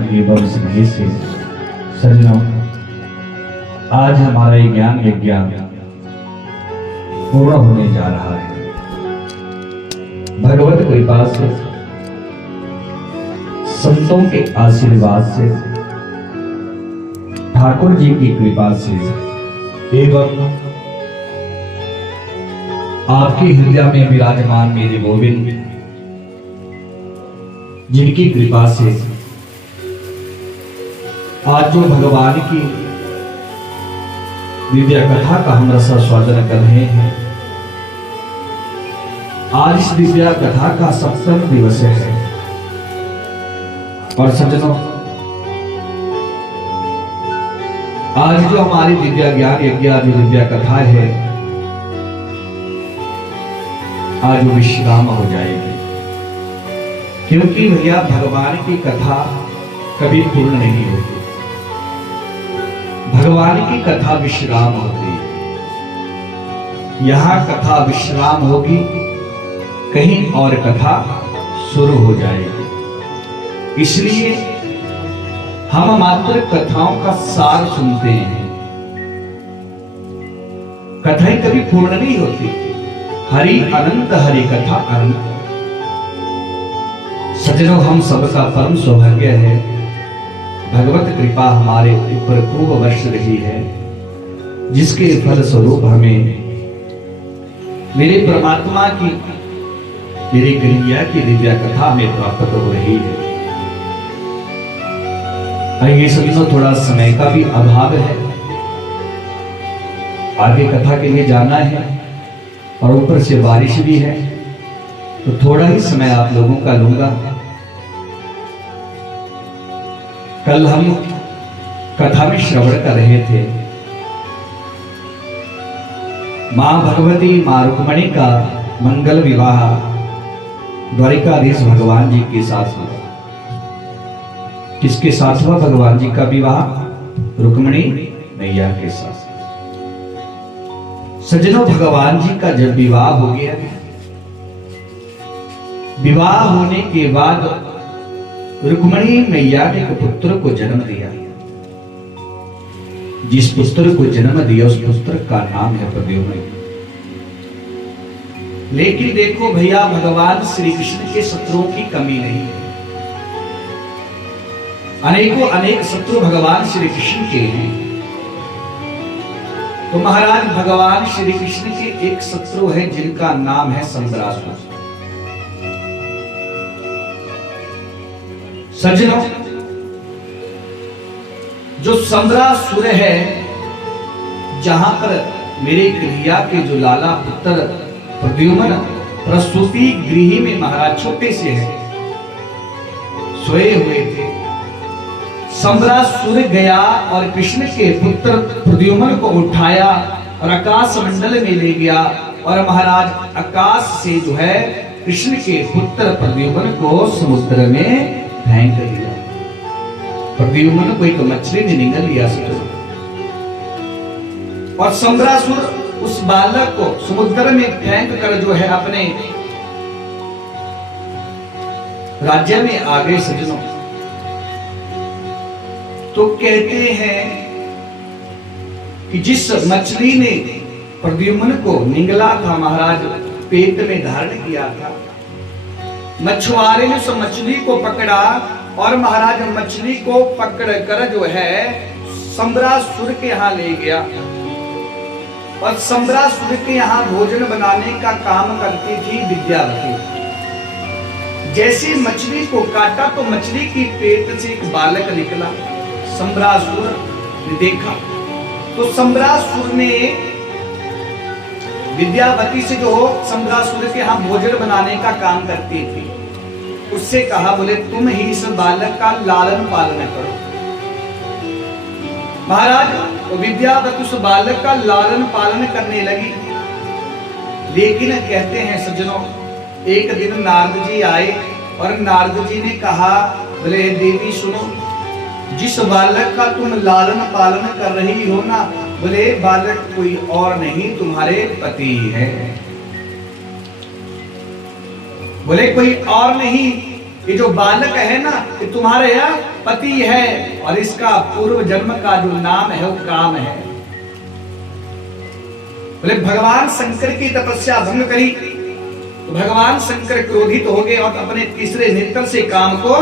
एवं स्नेह से सज्जनों, आज हमारा ये ज्ञान यज्ञ पूर्ण होने जा रहा है। भगवत कृपा से, संतों के आशीर्वाद से, ठाकुर जी की कृपा से एवं आपके हृदय में विराजमान मेरे गोविंद जिनकी कृपा से आज जो भगवान की दिव्य कथा का हम रसास्वादन कर रहे हैं, आज इस दिव्य कथा का 7वां दिवस है। और सज्जनों, आज जो हमारी दिव्य ज्ञान यज्ञ जो दिव्य कथा है, आज वो विश्राम हो जाएगी, क्योंकि भैया भगवान की कथा कभी पूर्ण नहीं होती। भगवान की कथा विश्राम होती है। यहां कथा विश्राम होगी, कहीं और कथा शुरू हो जाएगी। इसलिए हम मात्र कथाओं का सार सुनते हैं। कथाएं कभी पूर्ण नहीं होती। हरि अनंत, हरि कथा अनंत। सज्जनों, हम सबका परम सौभाग्य है, भगवत कृपा हमारे ऊपर खूब वर्ष रही है, जिसके फल स्वरूप हमें मेरे परमात्मा की, मेरे कन्हैया की दिव्य कथा हमें प्राप्त हो रही है। आइए सज्जनों, थोड़ा समय का भी अभाव है, आगे कथा के लिए जाना है और ऊपर से बारिश भी है, तो थोड़ा ही समय आप लोगों का लूंगा। कल हम कथा में श्रवण कर रहे थे, मां भगवती मां रुक्मणी का मंगल विवाह द्वारिकाधीश भगवान जी के साथ हुआ। किसके साथ हुआ भगवान जी का विवाह? रुक्मणी मैया के साथ। सज्जनों, भगवान जी का जब विवाह हो गया, विवाह होने के बाद रुक्मणी मैया ने एक पुत्र को जन्म दिया। जिस पुत्र को जन्म दिया उस पुत्र का नाम है प्रद्युम्न। लेकिन देखो भैया, भगवान श्री कृष्ण के शत्रुओं की कमी नहीं है। अनेकों अनेक शत्रु भगवान श्री कृष्ण के हैं। तो महाराज भगवान श्री कृष्ण के एक शत्रु है जिनका नाम है संबरासुर। सज्जनों, जो संबरासुर है, जहां पर मेरे कन्हैया के जो लाला पुत्र प्रद्युम्न प्रसूति गृह में महाराज छोटे से है सोए हुए थे। संबरासुर गया और कृष्ण के पुत्र प्रद्युम्न को उठाया और आकाश मंडल में ले गया, और महाराज आकाश से जो है कृष्ण के पुत्र प्रद्युम्न को समुद्र में फेंक दिया। प्रद्युम्न को एक मछली ने निगल लिया और संबरासुर उस बालक को समुद्र में फेंक कर जो है अपने राज्य में आ गए। सज्जनों, तो कहते हैं कि जिस मछली ने प्रद्युम्न को निगला था, महाराज पेट में धारण किया था, मछुआरे ने उस मछली को पकड़ा और महाराज मछली को पकड़ कर जो है संबरासुर के यहाँ ले गया। और संबरासुर के यहाँ भोजन बनाने का काम करती थी विद्यावती। जैसे मछली को काटा तो मछली की पेट से एक बालक निकला। संबरासुर ने देखा तो संबरासुर ने विद्यावती से, जो संबरासुर के यहाँ भोजन बनाने का काम करती थी, उससे कहा, बोले तुम ही इस बालक का लालन पालन करो। महाराज विद्यावती उस बालक का लालन पालन करने लगी। लेकिन कहते हैं सज्जनों, एक दिन नारद जी आए और नारद जी ने कहा, बोले देवी सुनो, जिस बालक का तुम लालन पालन कर रही हो ना, बोले बालक कोई और नहीं तुम्हारे पति है। बोले कोई और नहीं, ये जो बालक है ना, ये तुम्हारे पति है और इसका पूर्व जन्म का जो नाम है वो काम है। बोले भगवान शंकर की तपस्या भंग करी तो भगवान शंकर क्रोधित हो गए और अपने तीसरे नेत्र से काम को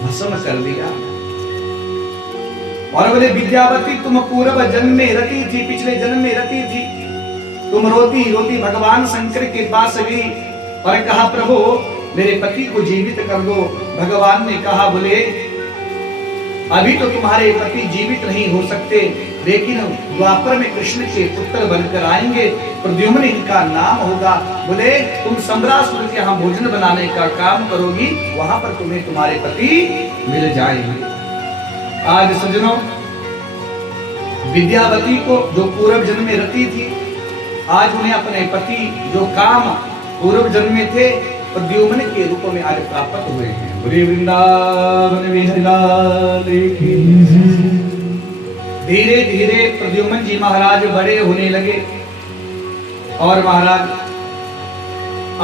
भस्म कर दिया। और बोले विद्यावती तुम पूर्व जन्म में रती थी, पिछले जन्म में रती थी, तुम रोती रोती भगवान शंकर के पास गई और कहा प्रभु मेरे पति को जीवित कर दो। भगवान ने कहा बोले अभी तो तुम्हारे पति जीवित नहीं हो सकते, लेकिन द्वापर में कृष्ण के पुत्र बनकर आएंगे, प्रद्युम्न इनका नाम होगा। बोले तुम सम्रासुर के यहाँ भोजन बनाने का काम करोगी, वहां पर तुम्हें तुम्हारे पति मिल जाएंगे। आज सज्जनों विद्यावती को जो पूर्व जन्म में रती थी, आज उन्हें अपने पति जो काम पूर्व जन्म में थे प्रद्युम्न के रूप में आज प्राप्त हुए हैं। बोले वृंदावन बिहारी लाल की। धीरे धीरे प्रद्युम्न जी महाराज बड़े होने लगे और महाराज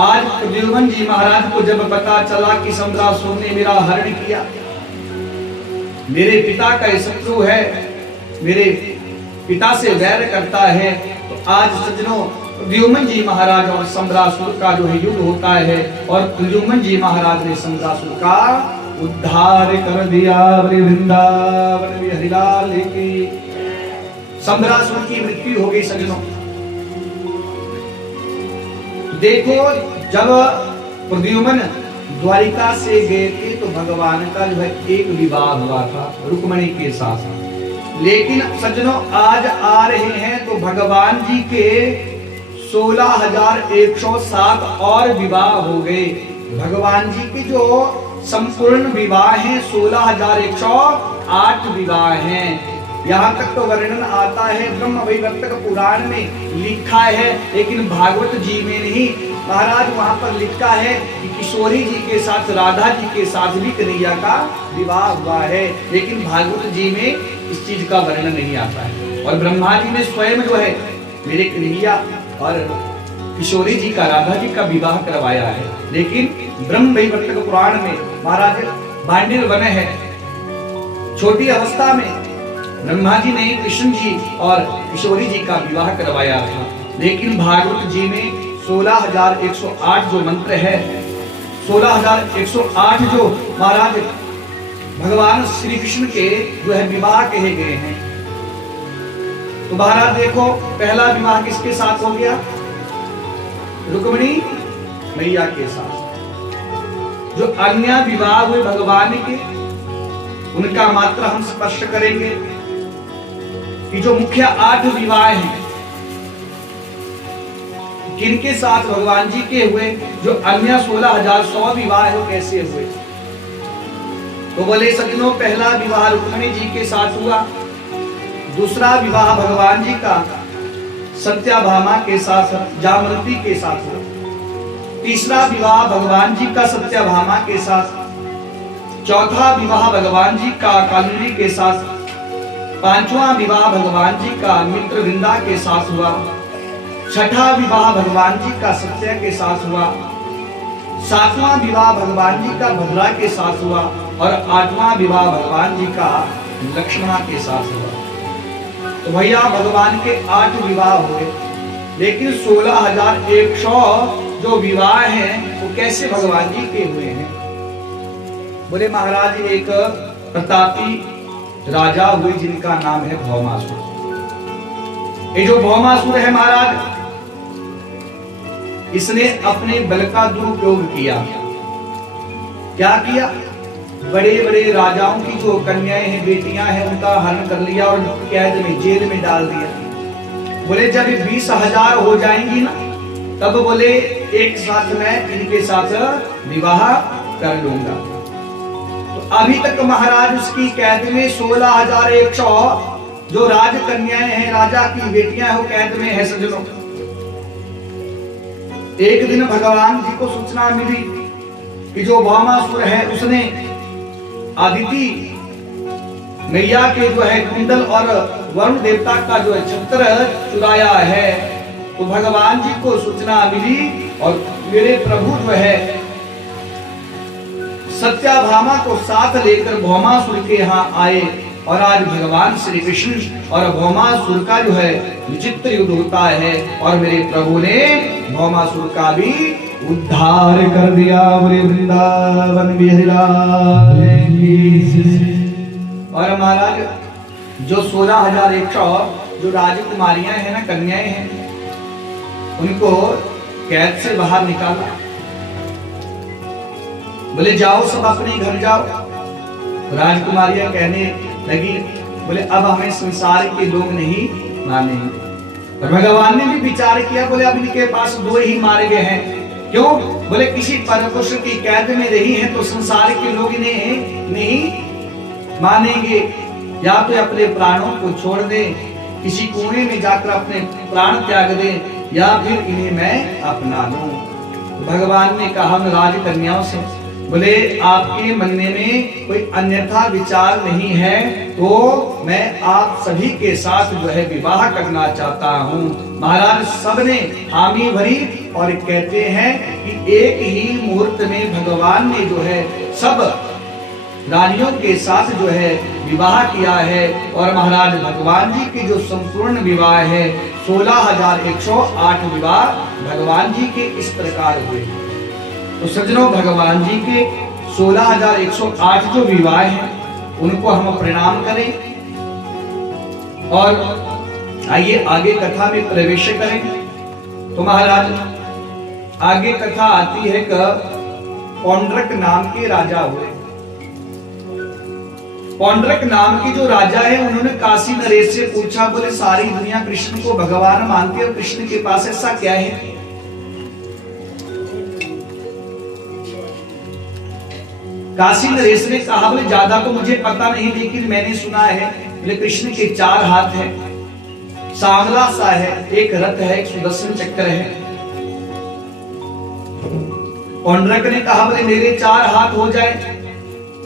आज प्रद्युम्न जी महाराज को जब पता चला कि सम्रासुर ने मेरा हरण किया, मेरे पिता का शत्रु है, मेरे पिता से वैर करता है, तो आज सज्जनों प्रद्युम्न जी महाराज और सम्रासुर का जो है युद्ध होता है और प्रद्युम्न जी महाराज ने सम्रासुर का उद्धार कर दिया। वृंदावन बिहारी लाल की। सम्रासुर की मृत्यु हो गई सज्जनों। देखो जब प्रद्युम्न द्वारिका से गए थे तो भगवान का जो है एक विवाह हुआ था रुक्मणी के साथ, लेकिन सज्जनों आज आ रहे हैं तो भगवान जी के 16,107 और विवाह हो गए। भगवान जी के जो संपूर्ण विवाह हैं 16,108 विवाह हैं। यहाँ तक तो वर्णन आता है ब्रह्म वैवर्तक पुराण में लिखा है, लेकिन भागवत जी में नहीं। महाराज वहां पर लिखा है कि किशोरी जी के साथ राधा जी के साथ भी कन्हैया का विवाह हुआ है, लेकिन भागवत जी में इस चीज का वर्णन नहीं आता है। और ब्रह्मा जी ने स्वयं जो है मेरे कन्हैया और किशोरी जी का राधा जी का विवाह करवाया है, लेकिन ब्रह्म वैवर्तक पुराण में महाराज भांडिर बने हैं। छोटी अवस्था में ब्रह्मा जी ने कृष्ण जी और किशोरी जी का विवाह करवाया था, लेकिन भागवत जी में 16,108 जो मंत्र है, 16,108 जो महाराज भगवान श्री कृष्ण के जो है विवाह कहे गए हैं। तो महाराज देखो पहला विवाह किसके साथ हो गया? रुक्मिणी मैया के साथ। जो अन्य विवाह हुए भगवान के उनका मात्र हम स्पर्श करेंगे कि जो मुख्य 8 विवाह हैं किनके साथ भगवान जी के हुए, जो अन्य 16,100 विवाह है वो कैसे हुए। तो बोले सज्जनों पहला विवाह रुक्मिणी जी के साथ हुआ, दूसरा विवाह भगवान जी का सत्याभामा के साथ जामवंती के साथ हुआ, तीसरा विवाह भगवान जी का सत्याभामा के साथ, चौथा विवाह भगवान जी का कालिंदी के साथ, पांचवा विवाह भगवान जी का मित्रवृंदा के साथ हुआ, छठा विवाह भगवान जी का सत्या के साथ हुआ, सातवां विवाह भगवान जी का भद्रा के साथ हुआ और आठवां विवाह भगवान जी का लक्ष्मणा के साथ हुआ। तो भैया भगवान के 8 विवाह हुए, लेकिन 16,100 जो विवाह हैं वो कैसे भगवान जी के हुए हैं? बोले महाराज एक प्रतापी राजा हुए जिनका नाम है भौमासुर। ये जो भौमासुर है महाराज, इसने अपने बल का दुरुपयोग किया। क्या किया? बड़े बड़े राजाओं की जो कन्याएं हैं, बेटियां हैं, उनका हरण कर लिया और कैद में जेल में डाल दिया। बोले जब 20,000 हो जाएंगी ना तब बोले एक साथ मैं इनके साथ विवाह कर लूंगा। तो अभी तक महाराज उसकी कैद में 16,100 जो राजकन्याएं हैं, राजा की बेटियां हैं, वो कैद में है सज्जनों। एक दिन भगवान जी को सूचना मिली कि जो भौमासुर है उसने आदिति मैया के जो है कुंडल और वरुण देवता का जो है छत्र चुराया है। तो भगवान जी को सूचना मिली और मेरे प्रभु जो है सत्याभामा को साथ लेकर भौमासुर के यहाँ आए और आज भगवान श्री कृष्ण और भौमासुर का जो है विचित्र युद्ध होता है और मेरे प्रभु ने भौमासुर का भी उद्धार कर दिया। वृंदावन बिहारी और महाराज जो 16,100 जो राजकुमारियां हैं ना, कन्याएं हैं, उनको कैद से बाहर निकाला। बोले जाओ सब अपने घर जाओ। राजकुमारियां कहने लगी, बोले अब हमें संसार के लोग नहीं मानेंगे। और भगवान ने भी विचार किया, बोले अब इनके पास 2 ही मार्ग हैं। क्यों? बोले किसी परपुरुष की कैद में रही हैं तो संसार के लोग इन्हें नहीं मानेंगे, या तो अपने प्राणों को छोड़ दें, किसी कुएं में जाकर अपने प्राण त्याग दें, या फिर इन्हें मैं अपना लूं। भगवान ने कहा राजकन्याओं से, बोले आपके मन में कोई अन्यथा विचार नहीं है तो मैं आप सभी के साथ जो है विवाह करना चाहता हूँ। महाराज सबने हामी भरी और कहते हैं कि एक ही मुहूर्त में भगवान ने जो है सब रानियों के साथ जो है विवाह किया है। और महाराज भगवान जी के जो संपूर्ण विवाह है 16,108 विवाह भगवान जी के इस प्रकार हुए। तो सज्जनों, भगवान जी के 16,108 जो विवाह हैं उनको हम प्रणाम करें और आइए आगे कथा में प्रवेश करें। तो महाराज आगे कथा आती है कि पौंड्रक नाम के राजा हुए। पौंड्रक नाम के जो राजा है उन्होंने काशी नरेश से पूछा, बोले सारी दुनिया कृष्ण को भगवान मानती है, कृष्ण के पास ऐसा क्या है? काशी नरेश ने कहा, बोले ज्यादा तो मुझे पता नहीं, लेकिन मैंने सुना है बोले कृष्ण के 4 हाथ हैं, सांवला सा है, एक रथ है, एक सुदर्शन चक्र है। पौंड्रक ने कहा, बोले मेरे 4 हाथ हो जाए,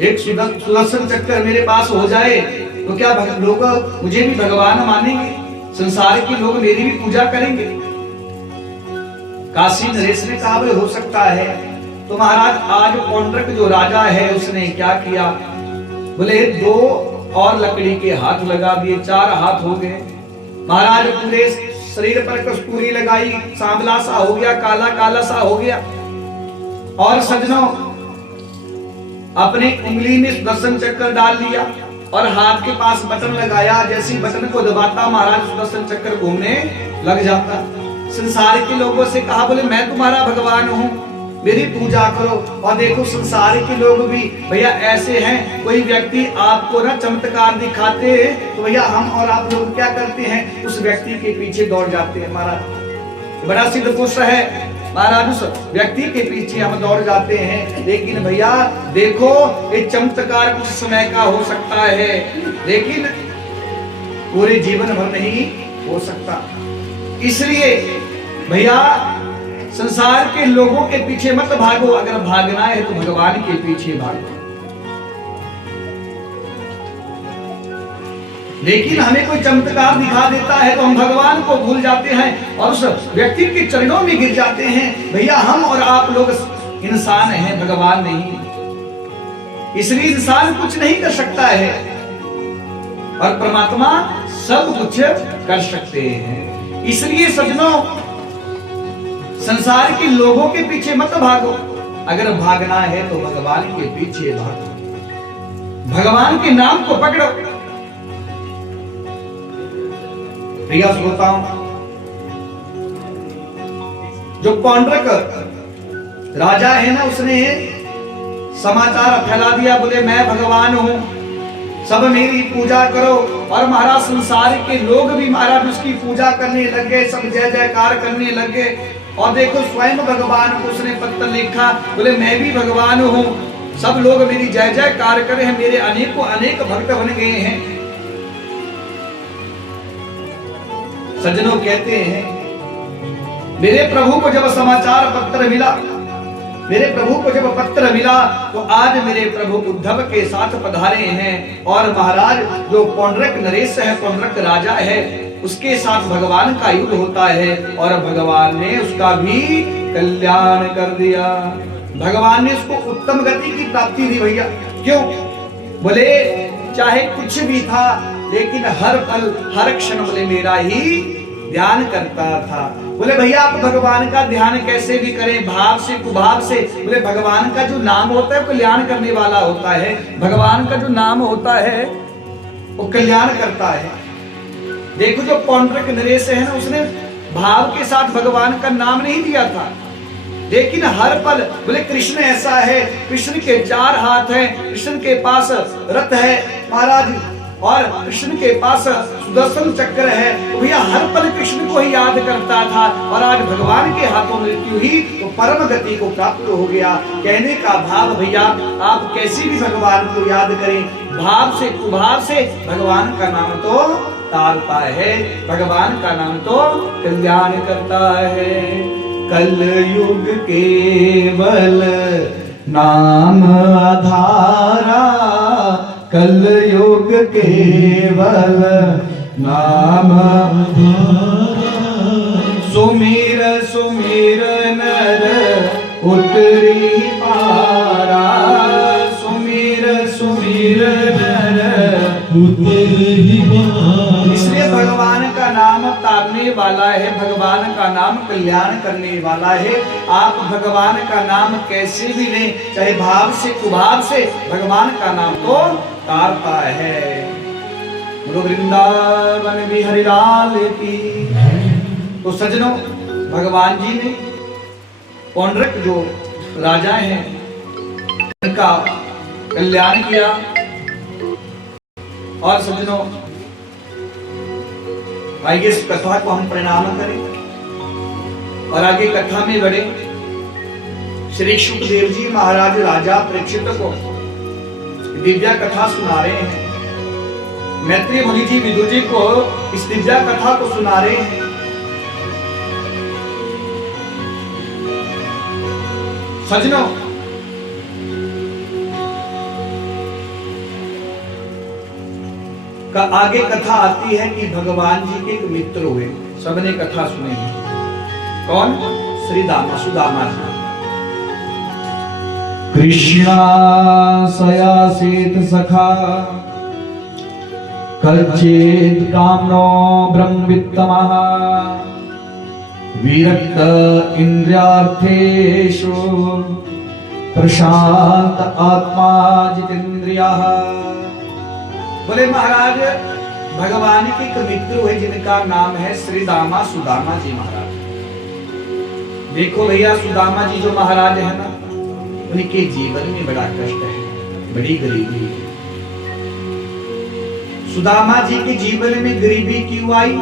एक सुदर्शन चक्र मेरे पास हो जाए तो क्या लोग मुझे भी भगवान मानेंगे, संसार के लोग मेरी भी पूजा करेंगे? काशी नरेश ने कहा, बोले हो सकता है। तो महाराज आज पौंड्रक जो राजा है उसने क्या किया, बोले 2 और लकड़ी के हाथ लगा दिए, 4 हाथ हो गए। महाराज पूरे शरीर पर कस्तूरी लगाई, सांवला सा हो गया, काला काला सा हो गया। और सज्जनों अपनी उंगली में सुदर्शन चक्र डाल लिया और हाथ के पास बटन लगाया, जैसी बटन को दबाता महाराज सुदर्शन चक्र घूमने लग जाता। संसार के लोगों से कहा, बोले मैं तुम्हारा भगवान हूं, मेरी पूजा करो। और देखो संसार के लोग भी भैया ऐसे हैं, कोई व्यक्ति आपको ना चमत्कार दिखाते हैं तो भैया हम और आप लोग क्या करते हैं, उस व्यक्ति के पीछे दौड़ जाते हैं। महाराज बड़ा सिद्ध पुरुष है, महाराज उस व्यक्ति के पीछे हम दौड़ जाते हैं। लेकिन भैया देखो ये चमत्कार कुछ समय का हो सकता है, लेकिन पूरे जीवन भर नहीं हो सकता। इसलिए भैया संसार के लोगों के पीछे मत भागो, अगर भागना है तो भगवान के पीछे भागो। लेकिन हमें कोई चमत्कार दिखा देता है तो हम भगवान को भूल जाते हैं और उस व्यक्ति के चरणों में गिर जाते हैं। भैया हम और आप लोग इंसान हैं, भगवान नहीं। इसलिए इंसान कुछ नहीं कर सकता है और परमात्मा सब कुछ कर सकते हैं। इसलिए सज्जनों संसार के लोगों के पीछे मत भागो, अगर भागना है तो भगवान के पीछे भागो, भगवान के नाम को पकड़ो। प्रिय श्रोताओं, जो पौंड्रक राजा है ना उसने समाचार फैला दिया, बोले मैं भगवान हूं, सब मेरी पूजा करो। और महाराज संसार के लोग भी महाराज उसकी पूजा करने लग गए, सब जय जयकार करने लग गए। और देखो स्वयं भगवान को उसने पत्र लिखा, बोले मैं भी भगवान हूं, सब लोग मेरी जय जयकार करे हैं, मेरे अनेकों अनेक भक्त बन गए हैं। सज्जनों कहते हैं मेरे प्रभु को जब समाचार पत्र मिला, मेरे प्रभु को जब पत्र मिला तो आज मेरे प्रभु उद्धव के साथ पधारे हैं। और महाराज जो पौंड्रक नरेश है, पौंड्रक राजा है, उसके साथ भगवान का युद्ध होता है और भगवान ने उसका भी कल्याण कर दिया। भगवान ने उसको उत्तम गति की प्राप्ति दी भैया। क्यों? बोले चाहे कुछ भी था, लेकिन हर पल हर क्षण बोले मेरा ही ध्यान करता था। बोले भैया आप भगवान का ध्यान कैसे भी करें, भाव से कुभाव से। बोले भगवान का जो नाम होता है कल्याण करने वाला होता है। भगवान का जो नाम होता है वो कल्याण करता है। देखो जो पौंड्रक नरेश है ना, उसने भाव के साथ भगवान का नाम नहीं दिया था, लेकिन हर पल बोले कृष्ण ऐसा है, कृष्ण के 4 हाथ हैं, कृष्ण के पास रथ है महाराज, और कृष्ण के पास सुदर्शन चक्र है। तो भैया हर पल कृष्ण को ही याद करता था, और आज भगवान के हाथों मृत्यु ही तो परम गति को प्राप्त हो गया। कहने का भाव भैया आप कैसे भी भगवान को याद करें, भाव से कुभाव से भगवान का नाम तो तारता है, भगवान का नाम तो कल्याण करता है। कल युग केवल नाम आधारा, कल युग केवल नाम सुमिर सुमिर नर उतरी पारा, सुमिर सुमिर नर उतरी पारा। इसलिए भगवान का नाम तारने वाला है, भगवान का नाम कल्याण करने वाला है। आप भगवान का नाम कैसे भी लें, चाहे भाव से कुभाव से, भगवान का नाम तो तारता है। गुरु वृंदावन बिहारी लाल की। तो सज्जनों भगवान जी ने पौंड्रक जो राजा हैं उनका कल्याण किया। और सज्जनों आइए इस कथा को हम प्रणाम करें और आगे कथा में बढ़े। श्री शुकदेव जी महाराज राजा परीक्षित को दिव्या कथा सुना रहे हैं। मैत्रेय मुनि जी विदुर जी को इस दिव्या कथा को सुना रहे हैं। सज्जनों का आगे कथा आती है कि भगवान जी के एक मित्र हुए, सबने कथा सुनी। कौन? श्री दामा सुदामा जी। कृष्णा सयासीत सखा कच्चित् कामनो ब्रह्मवित्तमः विरक्त इंद्रियार्थेषु प्रशांत आत्मा जितेंद्रियः। बोले महाराज भगवान के एक मित्र हुए जिनका नाम है श्री दामा सुदामा जी महाराज। देखो भैया सुदामा जी जो महाराज है ना, उनके जीवन में बड़ा कष्ट है, बड़ी गरीबी है। सुदामा जी के जीवन में गरीबी क्यों आई?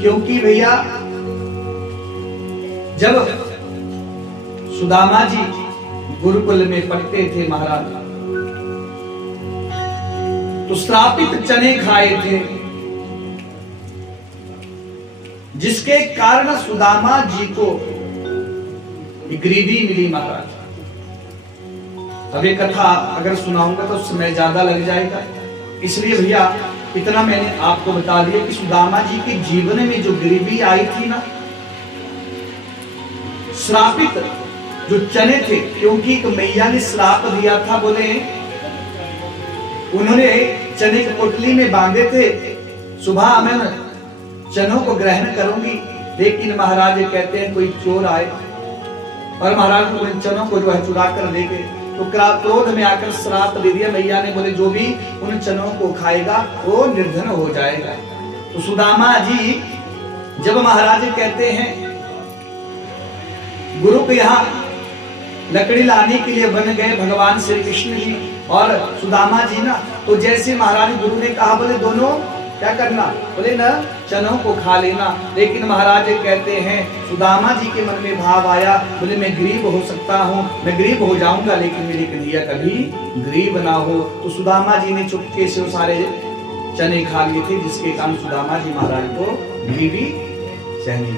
क्योंकि भैया जब सुदामा जी गुरुकुल में पढ़ते थे महाराज, तो श्रापित चने खाए थे, जिसके कारण सुदामा जी को गरीबी मिली महाराज। अब ये कथा अगर सुनाऊंगा तो समय ज्यादा लग जाएगा, इसलिए भैया इतना मैंने आपको बता दिया कि सुदामा जी के जीवन में जो गरीबी आई थी ना, श्रापित जो चने थे, क्योंकि एक मैया ने श्राप दिया था। बोले उन्होंने चने की पोटली में बांधे थे, सुबह मैं चनों को ग्रहण करूंगी, लेकिन महाराज कहते हैं कोई चोर आए और महाराज को उन चनों को जो है चुरा कर ले गए, तो क्रोध में आकर श्राप दे दिया मैया ने। बोले जो भी उन चनों को खाएगा वो निर्धन हो जाएगा। तो सुदामा जी जब महाराज कहते हैं गुरु के यहाँ लकड़ी लाने के लिए बन गए भगवान श्री कृष्ण जी और सुदामा जी ना, तो जैसे महाराज गुरु ने कहा बोले दोनों क्या करना, बोले ना चनों को खा लेना। लेकिन महाराज कहते हैं सुदामा जी के मन में भाव आया, बोले मैं गरीब हो सकता हूँ, मैं गरीब हो जाऊंगा, लेकिन मेरी कन्हैया कभी गरीब ना हो। तो सुदामा जी ने चुपके से वो सारे चने खा लिए थे, जिसके कारण सुदामा जी महाराज को गरीबी सहनी।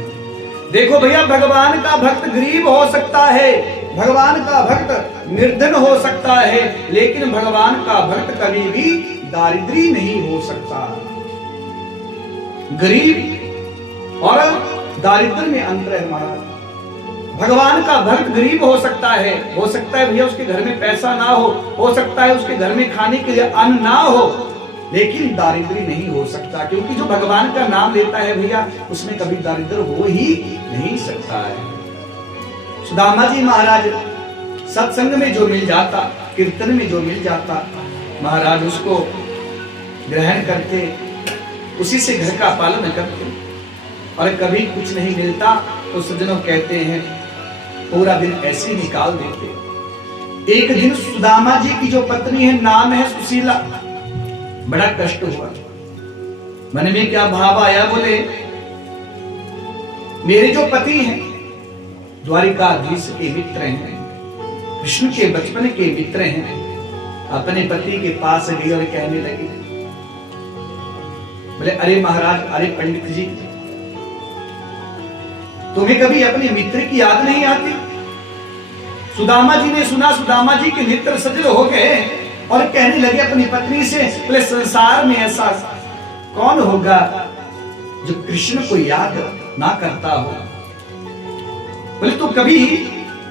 देखो भैया भगवान का भक्त गरीब हो सकता है, भगवान का भक्त निर्धन हो सकता है, लेकिन भगवान का भक्त कभी भी दारिद्री नहीं हो सकता। गरीब और दारिद्र में अंतर है महाराज। भगवान का भक्त गरीब हो सकता है भैया उसके घर में पैसा ना हो सकता है उसके घर में खाने के लिए अन्न ना हो, लेकिन दारिद्र्य नहीं हो सकता, क्योंकि जो भगवान का नाम लेता है भैया उसमें कभी दारिद्र्य हो ही नहीं सकता है। सुदामा जी महाराज सत्संग में जो मिल जाता, कीर्तन में जो मिल जाता, महाराज उसको ग्रहण करते, उसी से घर का पालन करते, और कभी कुछ नहीं मिलता तो सज्जनों कहते हैं पूरा दिन ऐसे निकाल देते। एक दिन सुदामा जी की जो पत्नी है नाम है सुशीला, बड़ा कष्ट हुआ, मन में क्या भाव आया, बोले मेरे जो पति हैं द्वारिकाधीश के मित्र हैं, कृष्ण के बचपन के मित्र हैं, अपने पति के पास गई और कहने लगी, बोले अरे महाराज, अरे पंडित जी, तुम्हें कभी अपने मित्र की याद नहीं आती? सुदामा जी ने सुना सुदामा जी के मित्र सजल हो गए और कहने लगे अपनी पत्नी से, बोले संसार में ऐसा कौन होगा जो कृष्ण को याद ना करता हो? बोले तो कभी,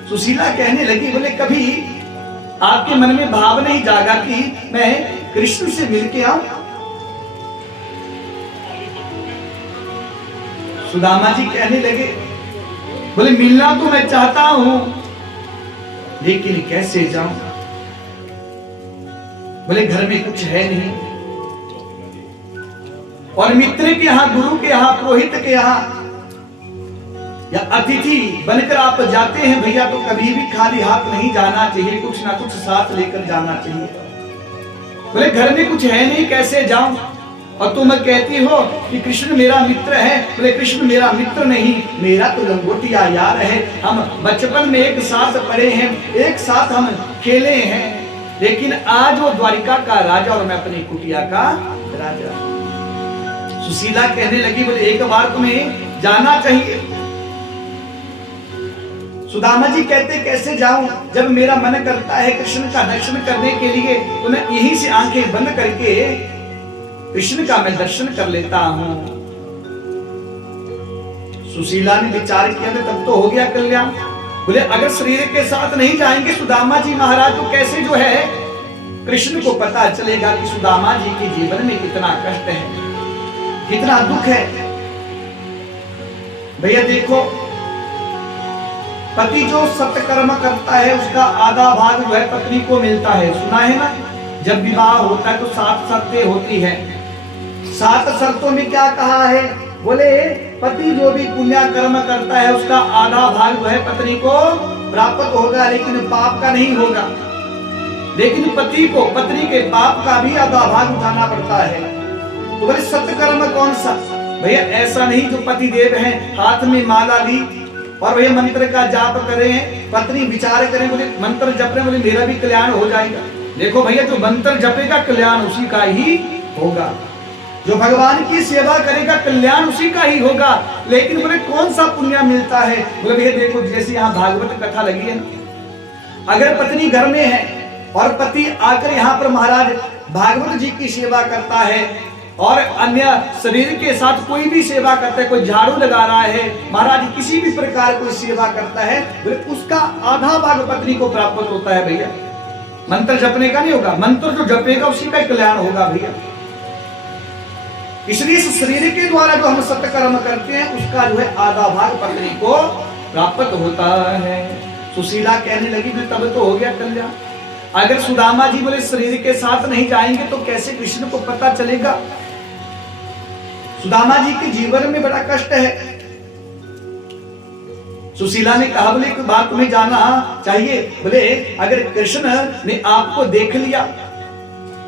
सुशीला कहने लगी, बोले कभी आपके मन में भाव नहीं जागा कि मैं कृष्ण से मिलके आऊं? सुदामा जी कहने लगे, बोले मिलना तो मैं चाहता हूं, लेकिन कैसे जाऊं? बोले घर में कुछ है नहीं, और मित्र के यहां, गुरु के यहां, पुरोहित के यहां या अतिथि बनकर आप जाते हैं भैया, तो कभी भी खाली हाथ नहीं जाना चाहिए, कुछ ना कुछ साथ लेकर जाना चाहिए। बोले घर में कुछ है नहीं, कैसे जाऊं? और तुम कहती हो कि कृष्ण मेरा मित्र है। बोले कृष्ण मेरा मित्र नहीं, मेरा तो लंगोटिया यार है, हम बचपन में एक साथ पढ़े हैं, एक साथ हम खेले हैं, लेकिन आज वो द्वारिका का राजा और मैं अपनी कुटिया का राजा। सुशीला कहने लगी, बोले एक बार तुम्हें जाना चाहिए। सुदामा जी कहते कैसे जाऊं, जब मेरा मन करता है कृष्ण का दर्शन करने के लिए, तो मैं यहीं से आंखें बंद करके कृष्ण का मैं दर्शन कर लेता हूं। सुशीला ने विचार किया, तब तो हो गया कल्याण। बोले अगर शरीर के साथ नहीं जाएंगे सुदामा जी महाराज, तो कैसे जो है कृष्ण को पता चलेगा कि सुदामा जी के जीवन में कितना कष्ट है, कितना दुख है। भैया देखो, पति जो सत्कर्म करता है उसका आधा भाग जो है पत्नी को मिलता है। सुना है ना, जब विवाह होता है तो 7 शर्तें होती है। 7 शर्तों में क्या कहा है? बोले पति जो भी पुण्य कर्म करता है उसका आधा भाग जो है पत्नी को प्राप्त होगा, लेकिन पाप का नहीं होगा। लेकिन पति को पत्नी के पाप का भी आधा भाग उठाना पड़ता है। तो बोले सत्कर्म कौन सा? भैया ऐसा नहीं जो पति देव है हाथ में माला ली और भैया मंत्र का जाप करें, पत्नी विचार करें, बोले मंत्र जप रहे, बोले मेरा भी कल्याण हो जाएगा। देखो भैया, जो मंत्र जपेगा कल्याण उसी का ही होगा, जो भगवान की सेवा करेगा कल्याण उसी का ही होगा। लेकिन बोले कौन सा पुण्य मिलता है? बोले भैया देखो, जैसे यहाँ भागवत कथा लगी है, अगर पत्नी घर में है और पति आकर यहाँ पर महाराज भागवत जी की सेवा करता है और अन्य शरीर के साथ कोई भी सेवा करता है, कोई झाड़ू लगा रहा है, महाराज किसी भी प्रकार कोई सेवा करता है, बोले उसका आधा भाग पत्नी को प्राप्त होता है। भैया मंत्र जपने का नहीं होगा, मंत्र जो जपेगा उसी का कल्याण होगा भैया। इसलिए इस शरीर के द्वारा जो हम सत्कर्म करते हैं उसका जो है आधा भाग पत्नी को प्राप्त होता है। सुशीला कहने लगी तब तो हो गया कल्याण। अगर सुदामा जी बोले शरीर के साथ नहीं जाएंगे तो कैसे कृष्ण को पता चलेगा? सुदामा जी के जीवन में बड़ा कष्ट है। सुशीला ने कहा, बोले एक बात तुम्हें जाना चाहिए, बोले अगर कृष्ण ने आपको देख लिया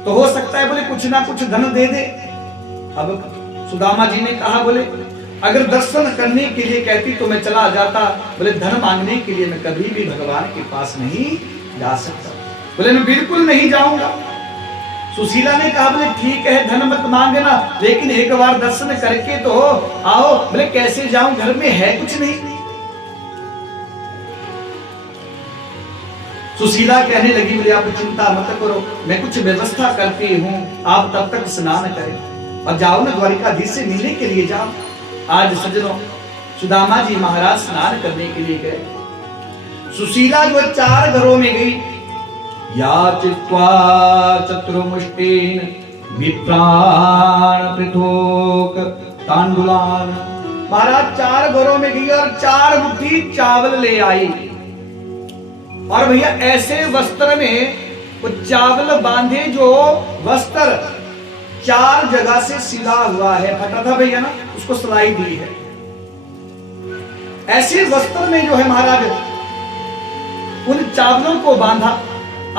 तो हो सकता है बोले कुछ ना कुछ धन दे दे। अब सुदामा जी ने कहा, बोले अगर दर्शन करने के लिए कहती तो मैं चला जाता, बोले धन मांगने के लिए मैं कभी भी भगवान के पास नहीं जा सकता, बोले मैं बिल्कुल नहीं जाऊंगा। सुशीला ने कहा, बोले ठीक है धन मत मांगना, लेकिन एक बार दर्शन करके तो आओ। बोले कैसे जाऊं, घर में है कुछ नहीं। सुशीला कहने लगी, बोले आप चिंता मत करो, मैं कुछ व्यवस्था करती हूँ, आप तब तक स्नान करें और जाओ ना द्वारिकाधीश से मिलने के लिए जाओ। आज सज्जनों सुदामा जी महाराज स्नान करने के लिए गए। सुशीला जो 4 घरों में गई, याचित्वा चतुर्मुष्टेन विप्राण पृथोक तांडुलान। महाराज 4 घरों में गई और 4 मुट्ठी चावल ले आई। और भैया ऐसे वस्त्र में वो चावल बांधे जो वस्त्र 4 जगह से सिला हुआ है, फटा था भैया ना, उसको सिलाई दी है। ऐसे वस्त्र में जो है महाराज उन चावलों को बांधा।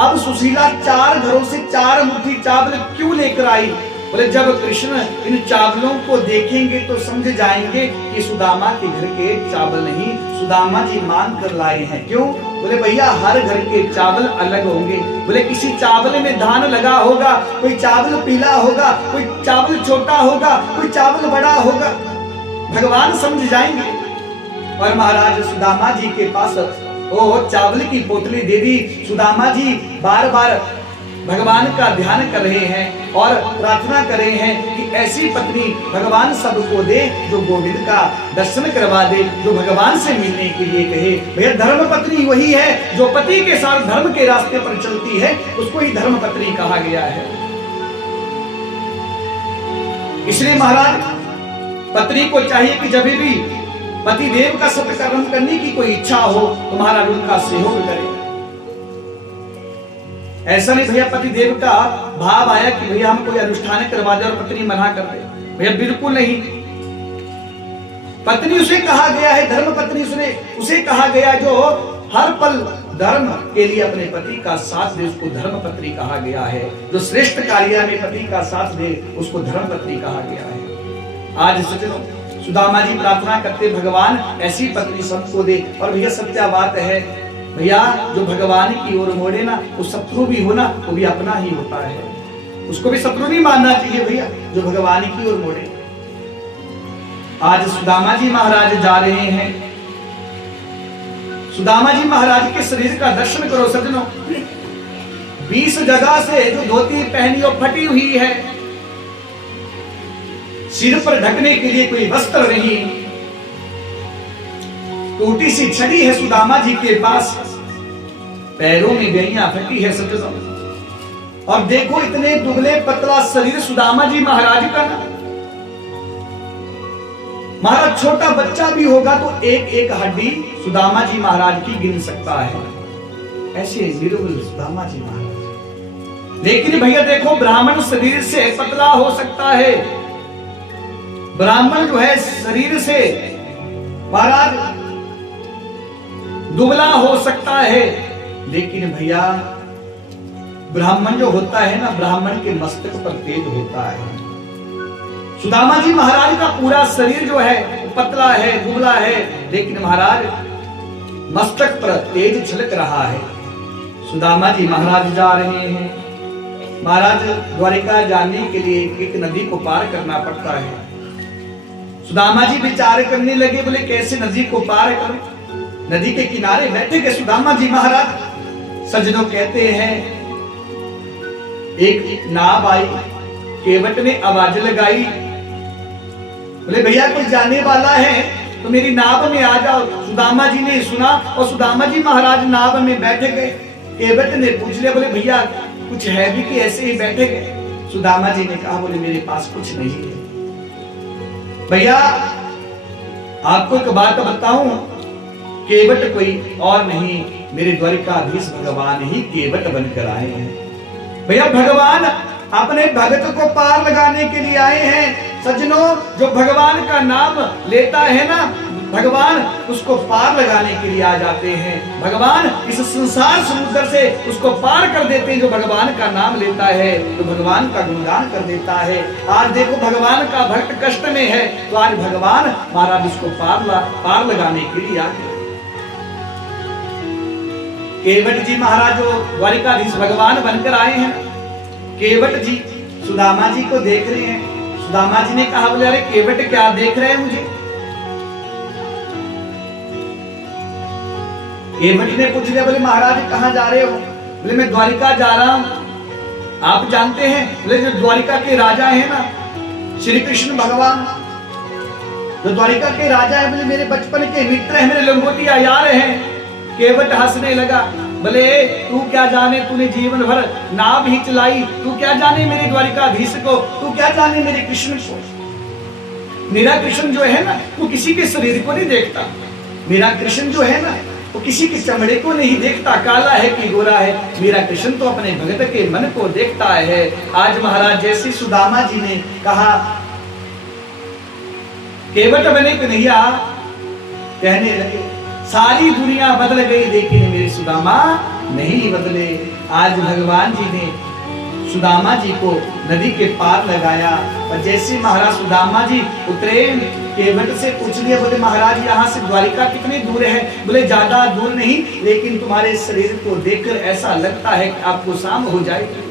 अब सुशीला 4 घरों से 4 मुट्ठी चावल क्यों लेकर आई? बोले जब कृष्ण इन चावलों को देखेंगे तो समझ जाएंगे कि सुदामा के घर के चावल नहीं, सुदामा जी मांग कर लाए हैं। क्यों? बोले भैया हर घर के चावल अलग होंगे। बोले किसी चावल में धान लगा होगा, कोई चावल पीला होगा, कोई चावल छोटा होगा, कोई चावल बड़ा होगा, भगवान समझ जाएंगे। और महाराज सुदामा जी के पास वो चावल की पोटली दे दी। सुदामा जी बार बार भगवान का ध्यान कर रहे हैं और प्रार्थना कर रहे हैं कि ऐसी पत्नी भगवान सबको दे जो गोविंद का दर्शन करवा दे, जो भगवान से मिलने के लिए कहे। भैया धर्म पत्नी वही है जो पति के साथ धर्म के रास्ते पर चलती है, उसको ही धर्म पत्नी कहा गया है। इसलिए महाराज पत्नी को चाहिए कि जब भी पति देव का सत्कर्म करने की कोई इच्छा हो तो महाराज उनका सहयोग करे। ऐसा नहीं भैया पति देव का भाव आया कि भैया हम कोई अनुष्ठान करवा दे और पत्नी मना कर दे, भैया बिल्कुल नहीं। पत्नी उसे कहा गया है, धर्म पत्नी उसे कहा गया जो हर पल धर्म के लिए अपने पति का साथ दे, उसको धर्म पत्नी कहा गया है। जो श्रेष्ठ कार्य में पति का साथ दे उसको धर्म पत्नी कहा गया है। आज सज्जनों सुदामा जी प्रार्थना करते भगवान ऐसी पत्नी सबको दे। और भैया सत्या बात है भैया, जो भगवान की ओर मोड़े ना, वो शत्रु भी हो ना, वो भी अपना ही होता है, उसको भी शत्रु नहीं मानना चाहिए भैया, जो भगवान की ओर मोड़े। आज सुदामा जी महाराज जा रहे हैं। सुदामा जी महाराज के शरीर का दर्शन करो सज्जनों। 20 जगह से जो धोती पहनी और फटी हुई है, सिर पर ढकने के लिए कोई वस्त्र नहीं, टूटी सी छड़ी है सुदामा जी के पास, पैरों में गैया फटी है सज्जनों। और देखो इतने दुबले पतला शरीर सुदामा जी महाराज का ना, महाराज छोटा बच्चा भी होगा तो एक एक हड्डी सुदामा जी महाराज की गिन सकता है, ऐसे निर्बल सुदामा जी महाराज। लेकिन भैया देखो ब्राह्मण शरीर से पतला हो सकता है, ब्राह्मण जो है शरीर से महाराज दुबला हो सकता है, लेकिन भैया ब्राह्मण जो होता है ना, ब्राह्मण के मस्तक पर तेज होता है। सुदामा जी महाराज का पूरा शरीर जो है पतला है, दुबला है, लेकिन महाराज मस्तक पर तेज झलक रहा है। सुदामा जी महाराज जा रहे हैं। महाराज द्वारिका जाने के लिए एक नदी को पार करना पड़ता है। सुदामा जी विचार करने लगे, बोले कैसे नदी को पार करें। नदी के किनारे बैठे गए सुदामा जी महाराज। सज्जनों कहते हैं एक नाव आई, केवट ने आवाज लगाई, बोले भैया कोई जाने वाला है तो मेरी नाव में आ जाओ। सुदामा जी ने सुना और सुदामा जी महाराज नाव में बैठे गए। केवट ने पूछ लिया, बोले भैया कुछ है भी कि ऐसे ही बैठे गए। सुदामा जी ने कहा, बोले मेरे पास कुछ नहीं है। भैया आपको एक बात बताऊं, केवट कोई और नहीं, मेरे द्वारिकाधीश भगवान ही केवट बनकर आए हैं। भैया भगवान अपने भगत को पार लगाने के लिए आए हैं। सज्जनों जो भगवान का नाम लेता है ना, भगवान उसको पार लगाने के लिए आ जाते हैं। भगवान इस संसार समुद्र से उसको पार कर देते हैं। जो भगवान का नाम लेता है, जो भगवान का गुणगान कर देता है। आज देखो भगवान का भक्त कष्ट में है तो आज भगवान महाराज उसको पार लगाने के लिए आ गए। केवट जी महाराज जो द्वारिकाधीश भगवान बनकर आए हैं, केवट जी सुदामा जी को देख रहे हैं। सुदामा जी ने कहा, बोले अरे केवट क्या देख रहे हैं मुझे। केवट ने पूछ लिया, बोले महाराज कहाँ जा रहे हो। बोले मैं द्वारिका जा रहा हूं। आप जानते हैं, बोले जो द्वारिका के राजा है ना श्री कृष्ण भगवान, जो द्वारिका के राजा है, बोले मेरे बचपन के मित्र हैं, मेरे लंगोटिया यार हैं। केवट हंसने लगा, बोले तू क्या जाने, तूने जीवन भर नाव ही चलाई, तू क्या जाने मेरे द्वारिकाधीश को, तू क्या जाने मेरे कृष्ण को। मेरा कृष्ण जो है ना वो किसी के शरीर को नहीं देखता, मेरा कृष्ण जो है ना वो किसी के चमड़े को नहीं देखता, काला है कि गोरा है, मेरा कृष्ण तो अपने भगत के मन को देखता है। आज महाराज जैसे सुदामा जी ने कहा, केवट बने कन्हैया, कहने लगे सारी दुनिया बदल गई लेकिन मेरे सुदामा नहीं बदले। आज भगवान जी ने सुदामा जी को नदी के पार लगाया और जैसे महाराज सुदामा जी उतरे, केवट से पूछ लिया, बोले महाराज यहाँ से द्वारिका कितनी दूर है? बोले ज्यादा दूर नहीं, लेकिन तुम्हारे शरीर को देखकर ऐसा लगता है कि आपको शाम हो जाएगी।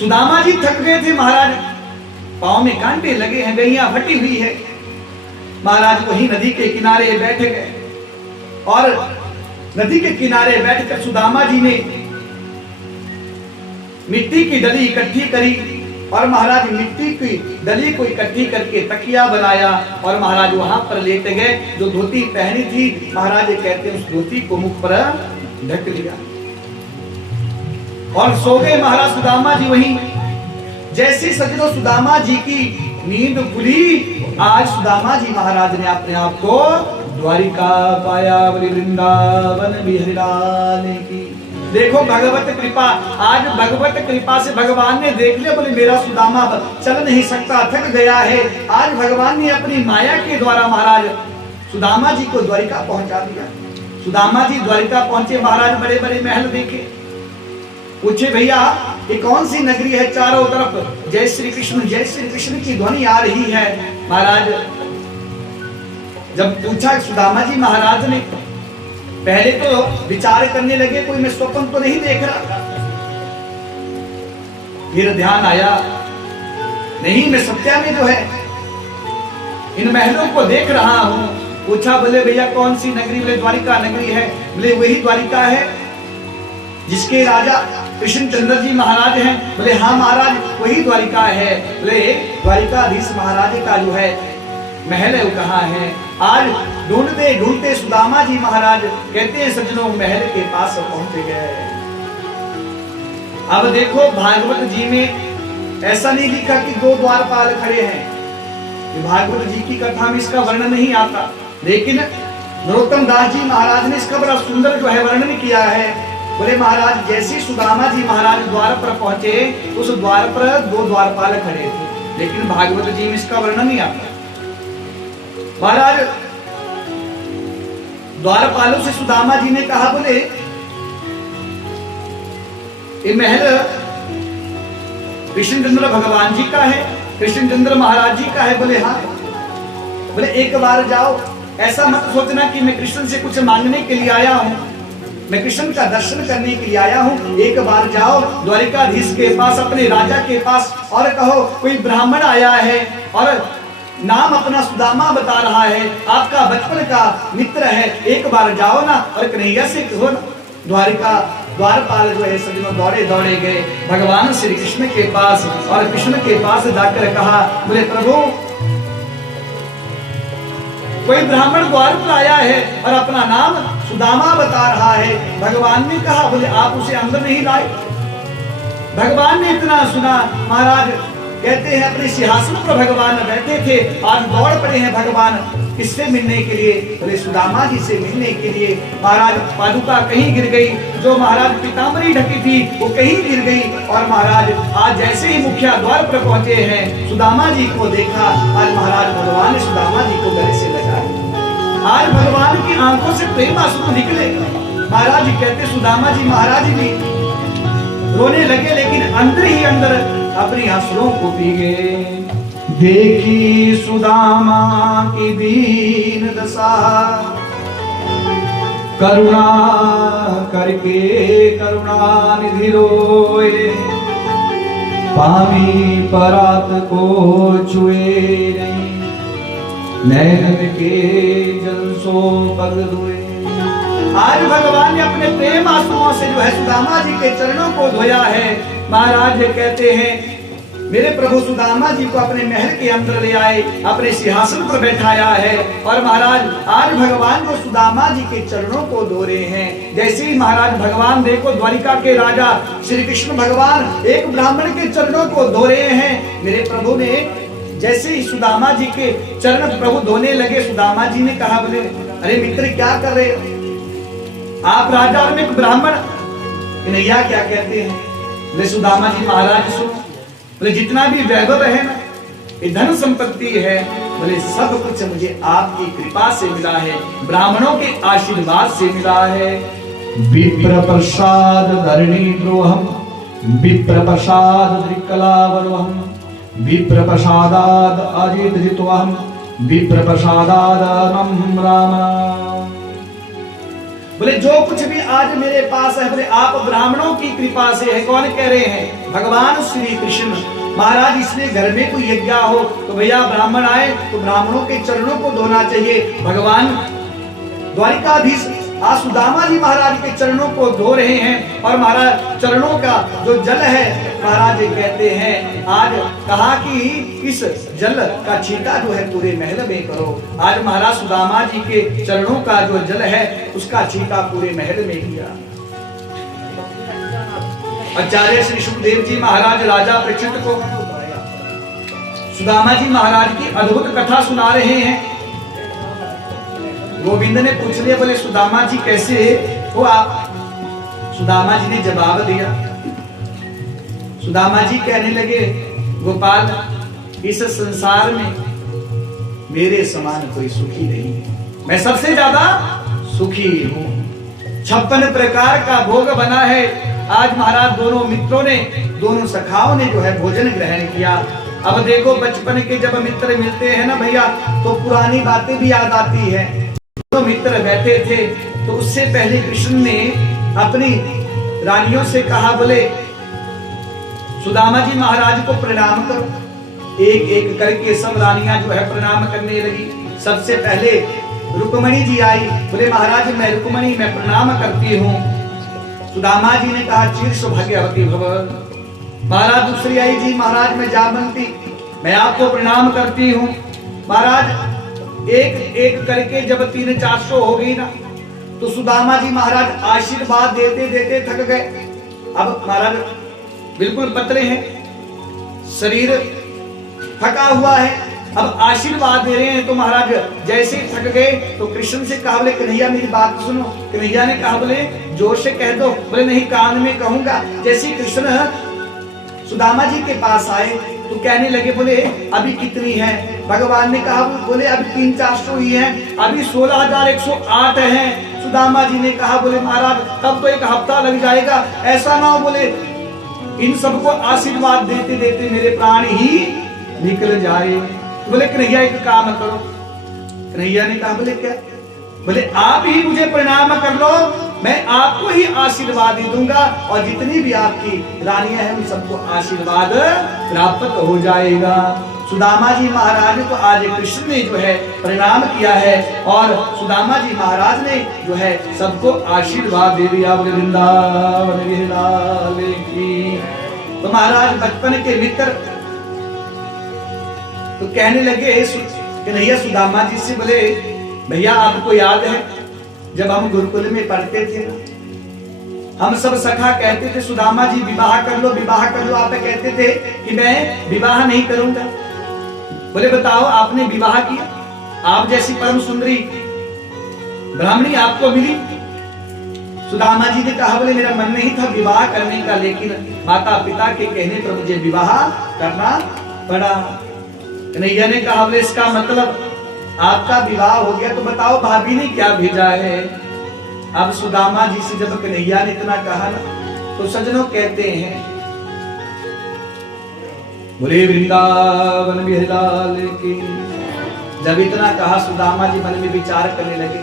सुदामा जी थक गए थे महाराज, पांव में कांटे लगे हैं, गैया फटी हुई है। महाराज वही नदी के किनारे बैठ गए और नदी के किनारे बैठकर सुदामा जी ने मिट्टी की डली इकट्ठी करी और महाराज मिट्टी की डली को इकट्ठी करके तकिया बनाया और महाराज वहां पर लेटे गए। जो धोती पहनी थी महाराज कहते हैं उस धोती को मुख पर ढक लिया और सो गए महाराज सुदामा जी वहीं। जैसे सजनो सुदामा जी की नींद खुली, आज सुदामा जी महाराज ने अपने आप को द्वारिका पाया, बोले वृंदावन बिहारी लाल की। देखो भगवत कृपा, आज भगवत कृपा से भगवान ने देख लिया, बोले मेरा सुदामा चल नहीं सकता, थक गया है। आज भगवान ने अपनी माया के द्वारा महाराज सुदामा जी को द्वारिका पहुंचा दिया। सुदामा जी द्वारिका पहुंचे, महाराज बड़े बड़े महल देखे, पूछे भैया ये कौन सी नगरी है, चारों तरफ जय श्री कृष्ण की ध्वनि आ रही है। महाराज जब पूछा सुदामा जी महाराज ने, पहले तो विचार करने लगे कोई मैं स्वप्न तो नहीं देख रहा, फिर ध्यान आया नहीं मैं सत्या में जो है इन महलों को देख रहा हूं। पूछा, बोले भैया कौन सी नगरी? बोले द्वारिका नगरी है। बोले वही द्वारिका है जिसके राजा कृष्णचंद्र जी महाराज हैं? बोले हाँ महाराज वही द्वारिका है। बोले द्वारिकाधीश महाराज का जो है महल है वो कहाँ है? आज ढूंढते ढूंढते सुदामा जी महाराज कहते हैं सज्जनों महल के पास पहुंच गए। अब देखो भागवत जी में ऐसा नहीं लिखा कि दो द्वारपाल खड़े हैं, भागवत जी की कथा में इसका वर्णन नहीं आता, लेकिन नरोत्तम दास जी महाराज ने इसका बड़ा सुंदर जो है वर्णन किया है। बोले महाराज जैसे सुदामा जी महाराज द्वार पर पहुंचे, उस द्वार पर दो द्वारपाल खड़े थे, लेकिन भागवत जी में इसका वर्णन नहीं आता। महाराज द्वारपालों से सुदामा जी ने कहा, बोले ये महल कृष्णचंद्र भगवान जी का है, कृष्णचंद्र महाराज जी का है? बोले हाँ। बोले एक बार जाओ, ऐसा मत सोचना कि मैं कृष्ण से कुछ मांगने के लिए आया हूं, मैं कृष्ण का दर्शन करने के लिए आया हूं। एक बार जाओ द्वारिकाधीश के पास, अपने राजा के पास, और कहो कोई ब्राह्मण आया है और नाम अपना सुदामा बता रहा है, आपका बचपन का मित्र है, एक बार जाओ ना और कन्हैया से कहो ना। द्वारिका द्वारपाल जो है सज्जनों दौड़े दौड़े गए भगवान श्री कृष्ण के पास और कृष्ण के पास जाकर कहा, बोले प्रभु कोई ब्राह्मण द्वार पर आया है और अपना नाम सुदामा बता रहा है। भगवान ने कहा, बोले आप उसे अंदर नहीं लाए? भगवान ने इतना सुना, महाराज कहते हैं अपने सिंहासन पर भगवान बैठे थे, आज दौड़ पड़े हैं भगवान किससे मिलने के लिए? बोले सुदामा जी से मिलने के लिए। महाराज पादुका कहीं गिर गई, जो महाराज पीतांबरी ढकी थी वो कहीं गिर गई, और महाराज आज जैसे ही मुखिया द्वार पर पहुंचे हैं सुदामा जी को देखा, आज महाराज भगवान ने सुदामा जी को गले से लगा लिया। आज भगवान की आंखों से प्रेम आंसू निकले। महाराज कहते सुदामा जी महाराज भी रोने लगे, लेकिन अंदर ही अंदर अपनी आंसुओं को पी गए। देखी सुदामा की दीन दशा, करुणा करके करुणा निधि रोए, पानी परात को छुए नहीं, नैन के जल सो पग धोए। आज भगवान ने अपने प्रेम आंसुओं से जो है सुदामा जी के चरणों को धोया है। महाराज कहते हैं मेरे प्रभु सुदामा जी को अपने महल के अंदर ले आए, अपने सिंहासन पर बैठाया है। और महाराज आज भगवान को सुदामा जी के चरणों को धो रहे हैं। जैसे ही महाराज भगवान देखो द्वारिका के राजा श्री कृष्ण भगवान एक ब्राह्मण के चरणों को धो रहे हैं। मेरे प्रभु ने जैसे ही सुदामा जी के चरण प्रभु धोने लगे, सुदामा जी ने कहा, बोले अरे मित्र क्या कर रहे हो आप, राजा और एक ब्राह्मण। कन्हैया क्या कहते हैं? बोले सुदामा जी महाराज सुनो, बोले जितना भी वैभव है ना, ये धन संपत्ति है, बोले सब कुछ मुझे आपकी कृपा से मिला है, ब्राह्मणों के आशीर्वाद से मिला है। विप्र प्रसाद धरणी द्रोहम, विप्र प्रसाद द्रिकलावरोहम, विप्र प्रसादाद अजित जितोहम, विप्र प्रसादाद राम राम। बोले जो कुछ भी आज मेरे पास है, बोले आप ब्राह्मणों की कृपा से है। कौन कह रहे हैं? भगवान श्री कृष्ण महाराज। इसलिए घर में कोई यज्ञ हो तो भैया ब्राह्मण आए तो ब्राह्मणों के चरणों को धोना चाहिए। भगवान द्वारिकाधीश आज सुदामा जी महाराज के चरणों को धो रहे हैं। और महाराज चरणों का जो जल है, महाराज कहते हैं, आज कहा कि इस जल का छींटा जो है पूरे महल में करो। आज महाराज सुदामा जी के चरणों का जो जल है उसका छींटा पूरे महल में किया। आचार्य श्री सुखदेव जी महाराज राजा परीक्षित को सुदामा जी महाराज की अद्भुत कथा सुना रहे हैं। गोविंद ने पूछ लिया, बोले सुदामा जी कैसे हो आप? सुदामा जी ने जवाब दिया। सुदामा जी कहने लगे, गोपाल इस संसार में मेरे समान कोई सुखी नहीं है, मैं सबसे ज्यादा सुखी हूं। 56 प्रकार का भोग बना है। आज महाराज दोनों मित्रों ने, दोनों सखाओं ने जो है भोजन ग्रहण किया। अब देखो बचपन के जब मित्र मिलते हैं ना भैया, तो पुरानी बातें भी याद आती है। तो मित्र बैठे थे तो उससे पहले कृष्ण ने अपनी रानियों से कहा, बोले सुदामा जी महाराज को प्रणाम करो। एक एक करके सब रानियां जो है प्रणाम करने लगी। सबसे पहले रुक्मणी जी आई, बोले महाराज मैं रुक्मणी, मैं प्रणाम करती हूँ। सुदामा जी ने कहा चिर सौभाग्यवती भव। महाराज दूसरी आई जी, महाराज मैं जामवंती, मैं आपको प्रणाम करती हूँ। महाराज एक एक करके जब 300-400 हो गई ना, तो सुदामा जी महाराज आशीर्वाद देते देते थक गए। अब महाराज बिल्कुल पतले हैं, शरीर थका हुआ है, अब आशीर्वाद दे रहे हैं। तो महाराज जैसे थक गए तो कृष्ण से कहा, बोले कन्हैया मेरी बात सुनो। कन्हैया ने कहा, बोले जोर से कह दो। बोले नहीं कान में कहूंगा। जैसे कृष्ण सुदामा जी के पास आए तो कहने लगे, बोले अभी कितनी है? भगवान ने कहा, बोले अभी 300-400 ही है, अभी 16,108 हैं। सुदामा जी ने कहा, बोले महाराज तब तो एक हफ्ता लग जाएगा, ऐसा ना हो बोले इन सबको आशीर्वाद देते देते मेरे प्राण ही निकल जाए। बोले कन्हैया एक काम करो। कन्हैया ने कहा, बोले क्या? बोले आप ही मुझे प्रणाम कर लो, मैं आपको ही आशीर्वाद दे दूंगा और जितनी भी आपकी रानियां हैं उन सबको आशीर्वाद प्राप्त हो जाएगा। सुदामा जी महाराज को आज कृष्ण ने जो है प्रणाम किया है और सुदामा जी महाराज ने जो है सबको आशीर्वाद दे दिया। वृंदावन विहलाले की। तो महाराज बचपन के मित्र तो कहने लगे कन्हैया सुदामा जी से, बोले भैया आपको याद है जब हम गुरुकुल में पढ़ते थे ना, हम सब सखा कहते थे सुदामा जी विवाह कर लो, विवाह कर लो। आप कहते थे कि मैं विवाह नहीं करूंगा। बोले बताओ आपने विवाह किया? आप जैसी परम सुंदरी ब्राह्मणी आपको मिली? सुदामा जी ने कहा, बोले मेरा मन नहीं था विवाह करने का, लेकिन माता पिता के कहने पर मुझे विवाह करना पड़ा। कन्हैया ने कहा, बोले इसका मतलब आपका विवाह हो गया, तो बताओ भाभी ने क्या भेजा है? अब सुदामा जी से जब कन्हैया ने इतना कहा ना, तो सज्जनों कहते हैं, बोले वृंदावन बिहार की। जब इतना कहा सुदामा जी मन में विचार करने लगे,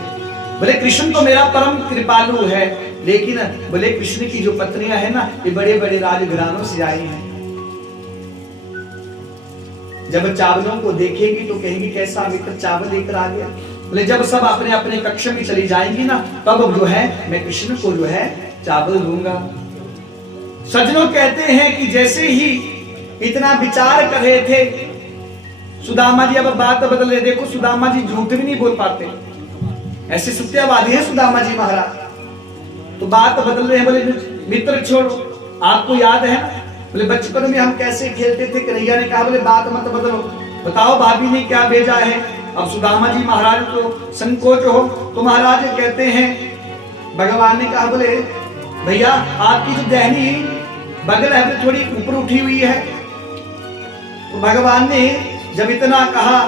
बोले कृष्ण तो मेरा परम कृपालु है, लेकिन बोले कृष्ण की जो पत्नियां है ना, ये बड़े बड़े राजघरानों से आई हैं। जब चावलों को देखेगी तो कहेंगी कैसा मित्र चावल लेकर आ गया। बोले जब सब अपने अपने कक्ष में चली जाएंगी ना, तब जो है मैं कृष्ण को जो है चावल दूंगा। सज्जनों कहते हैं कि जैसे ही इतना विचार कर रहे थे। सुदामा जी अब बात बदल रहे। देखो सुदामा जी झूठ भी नहीं बोल पाते, ऐसे सत्यवादी है सुदामा जी महाराज। तो बात बदल रहे हैं, बोले मित्र छोड़ो, आपको याद है ना, बोले बचपन में हम कैसे खेलते थे। कन्हैया ने कहा बोले बात मत बदलो, बताओ भाभी ने क्या भेजा है। अब सुदामा जी महाराज को संकोच हो तो महाराज कहते हैं, भगवान ने कहा बोले भैया आपकी जो दहनी बगल है थोड़ी ऊपर उठी हुई है। तो भगवान ने जब इतना कहा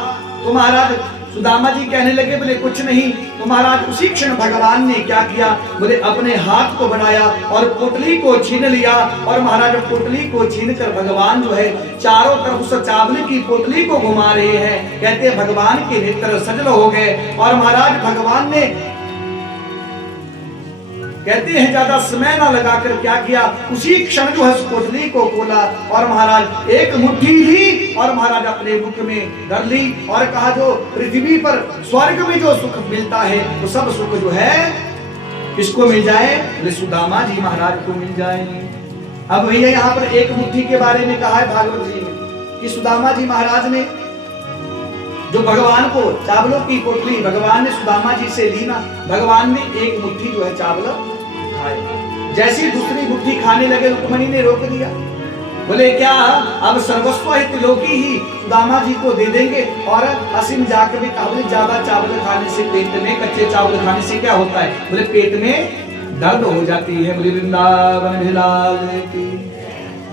तो महाराज सुदामा जी कहने लगे बोले कुछ नहीं। तो महाराज उसी क्षण भगवान ने क्या किया, बोले अपने हाथ को बढ़ाया और पोटली को छीन लिया। और महाराज पोटली को छीन कर भगवान जो है चारों तरफ उस चावल की पोटली को घुमा रहे हैं। कहते हैं भगवान के नेत्र सजल हो गए। और महाराज भगवान ने कहते हैं ज्यादा समय ना लगाकर क्या किया, उसी क्षण जो है पोटली को खोला और महाराज एक मुट्ठी ली और महाराज अपने मुख में धर ली और कहा जो पृथ्वी पर स्वर्ग में जो सुख मिलता है वो सब सुख जो है किसको मिल जाए, बोले सुदामा जी महाराज को मिल जाए। अब भैया यहाँ पर एक मुट्ठी के बारे में कहा है भागवत जी में कि सुदामा जी महाराज ने जो भगवान को चावलों की पोटली भगवान ने सुदामा जी से ली ना, भगवान ने एक मुट्ठी जो है चावल खाए। जैसी दूसरी मुट्ठी खाने लगे रुक्मणी ने रोक दिया, बोले क्या अब सर्वस्व हित लोकी ही सुदामा जी को दे देंगे। और असीम जाकर भी कहा बोले ज्यादा चावल खाने से पेट में, कच्चे चावल खाने से क्या होता है, बोले पेट में दर्द हो जाती है। बोले वृंदावन बिलाल की।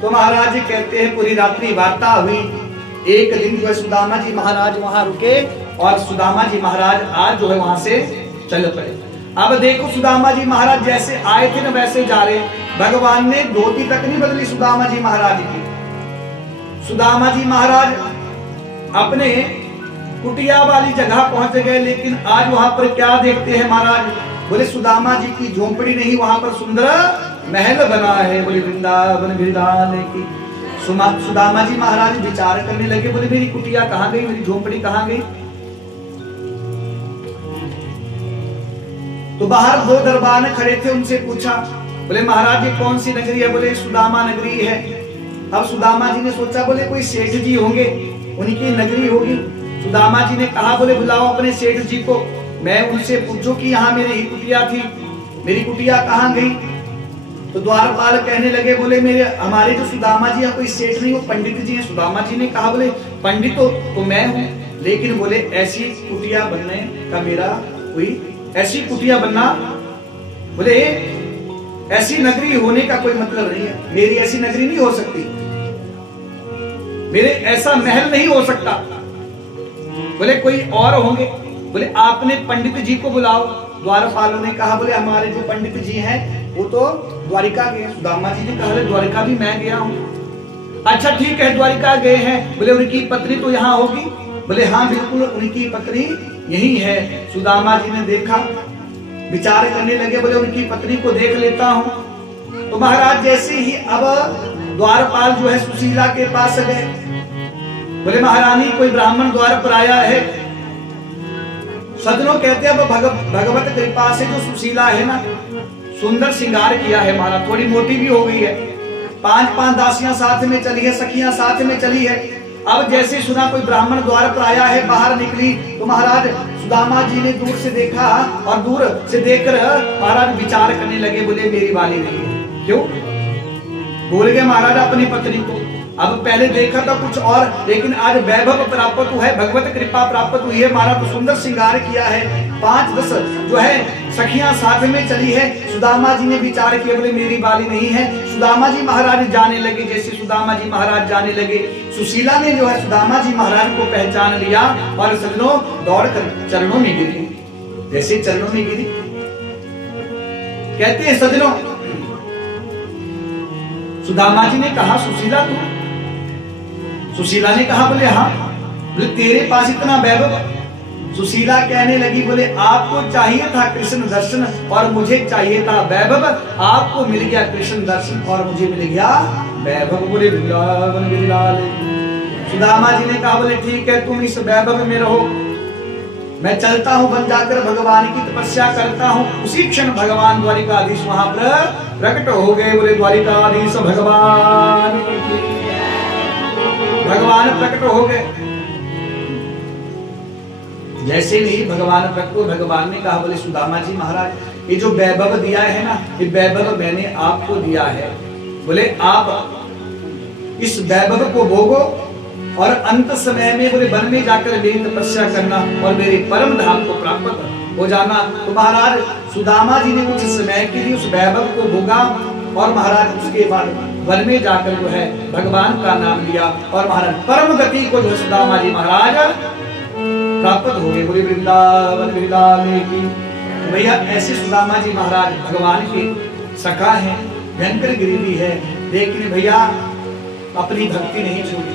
तो महाराज जी कहते हैं पूरी रात्रि वार्ता हुई। एक दिन जो है सुदामा जी महाराज वहां रुके और सुदामा जी महाराज आज जो है वहां से चल पड़े। अब देखो सुदामा जी महाराज जैसे आए थे ना वैसे जा रहे। भगवान ने धोती तक नहीं बदली सुदामा जी महाराज की। सुदामा जी महाराज अपने कुटिया वाली जगह पहुंच गए, लेकिन आज वहां पर क्या देखते हैं महाराज, बोले सुदामा जी की झोंपड़ी नहीं, वहां पर सुंदर महल बना है। बोले वृंदावन बिलाल की। सुदामा जी महाराज विचार करने लगे, बोले मेरी कुटिया कहाँ गई, मेरी झोंपड़ी कहाँ गई। तो बाहर दो दरबार खड़े थे, उनसे पूछा, बोले महाराज ये कौन सी नगरी है, बोले सुदामा नगरी है। अब सुदामा जी ने सोचा बोले कोई सेठ जी होंगे, उनकी नगरी होगी। सुदामा जी ने कहा बोले बुलाओ अपने सेठ जी को, मैं उनसे पूछूं कि यहाँ मेरी ही कुटिया थी, मेरी कुटिया कहाँ गई। तो द्वारपाल कहने लगे बोले मेरे हमारे जो सुदामा जी है कोई सेठ नहीं, वो पंडित जी हैं। सुदामा जी ने कहा बोले पंडित तो मैं हूँ, लेकिन बोले ऐसी कुटिया बनने का मेरा कोई, ऐसी कुटिया बनना बोले ऐसी नगरी होने का कोई मतलब नहीं है। मेरी ऐसी नगरी नहीं हो सकती, मेरे ऐसा महल नहीं हो सकता। बोले कोई और होंगे, बोले आपने पंडित जी को बुलाओ। द्वारपालों ने कहा बोले हमारे जो पंडित जी हैं वो तो द्वारिका गए। सुदामा जी ने कहा द्वारिका भी मैं गया हूँ। अच्छा ठीक है द्वारिका गए हैं, बोले उनकी पत्नी तो यहाँ होगी। बोले हाँ बिल्कुल उनकी पत्नी यही है। सुदामा जी ने देखा, विचार करने लगे, बोले उनकी पत्नी को देख लेता हूँ। तो महाराज जैसे ही अब द्वारपाल जो है सुशीला के पास गए, बोले महारानी कोई ब्राह्मण द्वार पर आया है। सज्जनों कहते हैं भगवत कृपा से जो सुशीला है ना सुंदर श्रृंगार किया है महाराज, थोड़ी मोटी भी हो गई है, 5 दासियां साथ में चली है, सखियां साथ में चली है। अब जैसे सुना कोई ब्राह्मण द्वार पर आया है, बाहर निकली तो महाराज सुदामा जी ने दूर से देखा और दूर से देखकर महाराज विचार करने लगे, बोले मेरी वाली नहीं है। क्यों बोल गए महाराज अपनी पत्नी को। अब पहले देखा था कुछ और, लेकिन आज वैभव प्राप्त हुआ है, भगवत कृपा प्राप्त हुई है। महाराज तो सुंदर श्रृंगार किया है, 5-10 जो है सखियां साथ में चली है। सुदामा जी ने विचार किया, बोले मेरी बाली नहीं है। सुदामा जी महाराज जाने लगे। जैसे सुदामा जी महाराज जाने लगे, सुशीला ने जो है सुदामा जी महाराज को पहचान लिया और सज्जनों दौड़कर चरणों में गिरी। जैसे चरणों में गिरी, कहते हैं सज्जनों सुदामा जी ने कहा सुशीला तू? सुशीला ने कहा बोले हाँ। बोले तेरे पास इतना वैभव? सुशीला कहने लगी बोले आपको चाहिए था कृष्ण दर्शन और मुझे चाहिए था वैभव, आपको मिल गया कृष्ण दर्शन और मुझे मिल गया वैभव। बोले वृंदावन बिलाल। सुदामा जी ने कहा बोले ठीक है तुम इस वैभव में रहो, मैं चलता हूं बन जाकर भगवान की तपस्या करता हूं। उसी क्षण भगवान द्वारिकाधीश वहां पर प्रकट हो गए। बोले द्वारिकाधीश भगवान भगवान प्रकट हो गए। जैसे भी भगवान प्रकट हो, भगवान ने कहा, बोले सुदामा जी महाराज, ये जो वैभव दिया है ना, ये वैभव मैंने आपको दिया है। बोले आप इस वैभव को भोगो और अंत समय में बोले वन में जाकर मेरी तपस्या करना और मेरे परम धाम को प्राप्त हो जाना। तो महाराज सुदामा जी ने कुछ समय के लिए उस वैभव को भोगा और महाराज उसके बाद वन में जाकर जो है भगवान का नाम लिया और महाराज परम गति को जो सुदामा जी महाराज प्राप्त हो गए। बोले वृंदावन बिलाले की। भैया ऐसे सुदामा जी महाराज भगवान के सखा है, भयंकर गिरिवी है, लेकिन भैया अपनी भक्ति नहीं छोड़ी,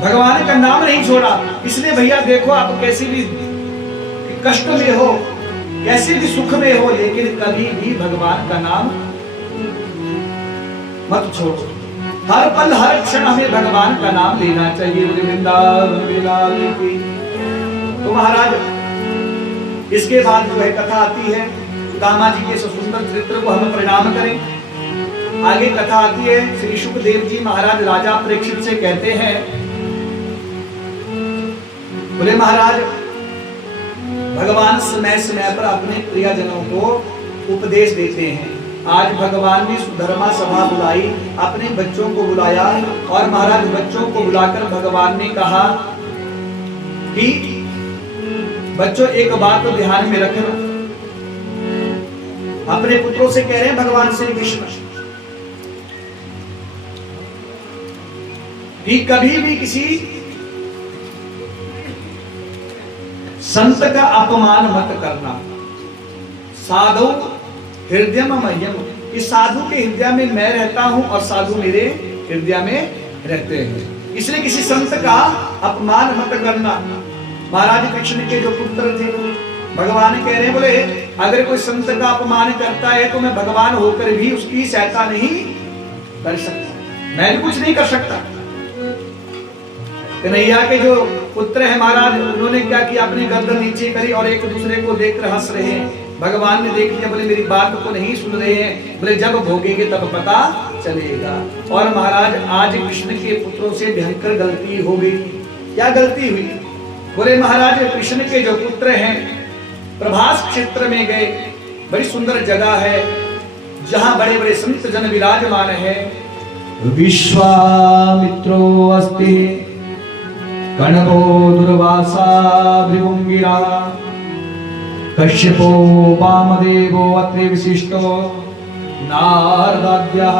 भगवान का नाम नहीं छोड़ा। इसलिए भैया देखो, आप कैसे भी कष्ट में हो, कैसे भी सुख में हो, लेकिन कभी भी भगवान का नाम मत छोड़ो। हर पल हर क्षण हमें भगवान का नाम लेना चाहिए। वृंदावन बिलाले की। तो महाराज इसके बाद जो है कथा आती है, सुदामा जी के सुंदर चरित्र को हम प्रणाम करें। आगे कथा आती है, श्री शुकदेव जी महाराज राजा परीक्षित से कहते हैं, बोले महाराज भगवान समय समय पर अपने प्रियजनों को उपदेश देते हैं। आज भगवान ने सुधर्मा सभा बुलाई, अपने बच्चों को बुलाया और महाराज बच्चों को बुलाकर भगवान ने कहा कि बच्चों एक बात तो ध्यान में रखना। अपने पुत्रों से कह रहे हैं भगवान श्री कृष्ण कि कभी भी किसी संत का अपमान मत करना। साधु हृदय मह्यम, इस साधु के हृदय में मैं रहता हूं और साधु मेरे हृदय में रहते हैं, इसलिए किसी संत का अपमान मत करना। महाराज कृष्ण के जो पुत्र थे भगवान कह रहे हैं, बोले अगर कोई संत का अपमान करता है तो मैं भगवान होकर भी उसकी सहायता नहीं कर सकता, मैं भी कुछ नहीं कर सकता। कन्हैया के जो पुत्र है महाराज, उन्होंने क्या किया, अपनी गर्दन नीचे करी और एक दूसरे को देखकर हंस रहे हैं। भगवान ने देख लिया, बोले मेरी बात को नहीं सुन रहे हैं, बोले जब भोगेंगे तब पता चलेगा। और महाराज आज कृष्ण के पुत्रों से भयंकर गलती हो गई। क्या गलती हुई? बोले महाराज कृष्ण के जो पुत्र हैं प्रभास क्षेत्र में गए, बड़ी सुंदर जगह है जहां बड़े बड़े संत जन विराजमान है। विश्वामित्रो अस्ति कणवो दुर्वासा भृगुंगिरा कश्यपो वामदेवो अत्रि विशिष्टो नारदाद्यः।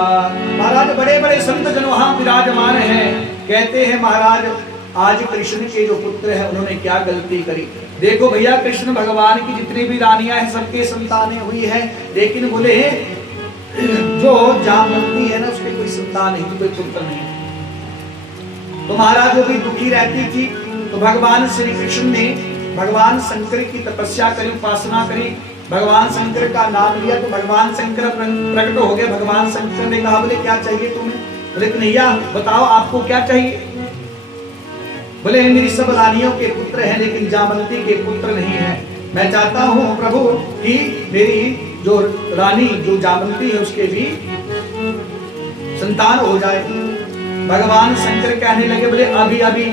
महाराज बड़े बड़े संत जन वहां विराजमान हैं। कहते हैं महाराज आज कृष्ण के जो पुत्र है उन्होंने क्या गलती करी। देखो भैया कृष्ण भगवान की जितनी भी रानियां हैं सबके संतानें हुई है, लेकिन बोले जो जामवंती है ना उसके कोई संतान नहीं, कोई पुत्र नहीं। तो महाराज वो भी दुखी रहती थी। तो भगवान श्री कृष्ण ने भगवान शंकर की तपस्या करी, उपासना करी, भगवान शंकर का नाम लिया तो भगवान शंकर प्रकट हो गए। भगवान शंकर ने कहा, बोले क्या चाहिए तुम्हें? बोले कन्हैया बताओ आपको क्या चाहिए? बोले मेरी सब रानियों के पुत्र हैं लेकिन जामवंती के पुत्र नहीं है। मैं चाहता हूँ प्रभु कि मेरी जो रानी जो जामवंती है उसके भी संतान हो जाए। भगवान शंकर कहने लगे, बोले अभी अभी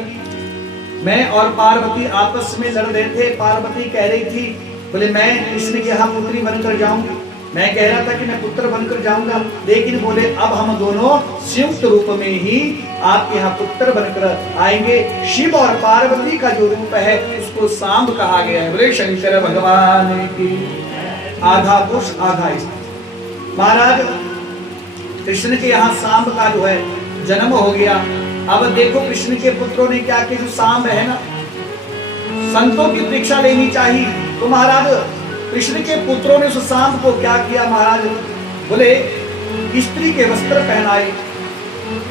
मैं और पार्वती आपस में लड़ रहे थे। पार्वती कह रही थी, बोले मैं कृष्ण के यहाँ पुत्री बनकर जाऊंगी। मैं कह रहा था कि मैं पुत्र बनकर जाऊंगा, लेकिन बोले अब हम दोनों संयुक्त रूप में ही आपके यहाँ पुत्र बनकर आएंगे। शिव और पार्वती का जो रूप है उसको सांब कहा गया है। बोले शंकर भगवान की। आधा पुरुष आधा स्त्री। महाराज कृष्ण के यहाँ सांब का जो है जन्म हो गया। अब देखो कृष्ण के पुत्रों ने क्या किया, जो सांब है ना, संतों की परीक्षा लेनी चाहिए। तो महाराज कृष्ण के पुत्रों ने उस सांब को क्या किया महाराज, बोले स्त्री के वस्त्र पहनाए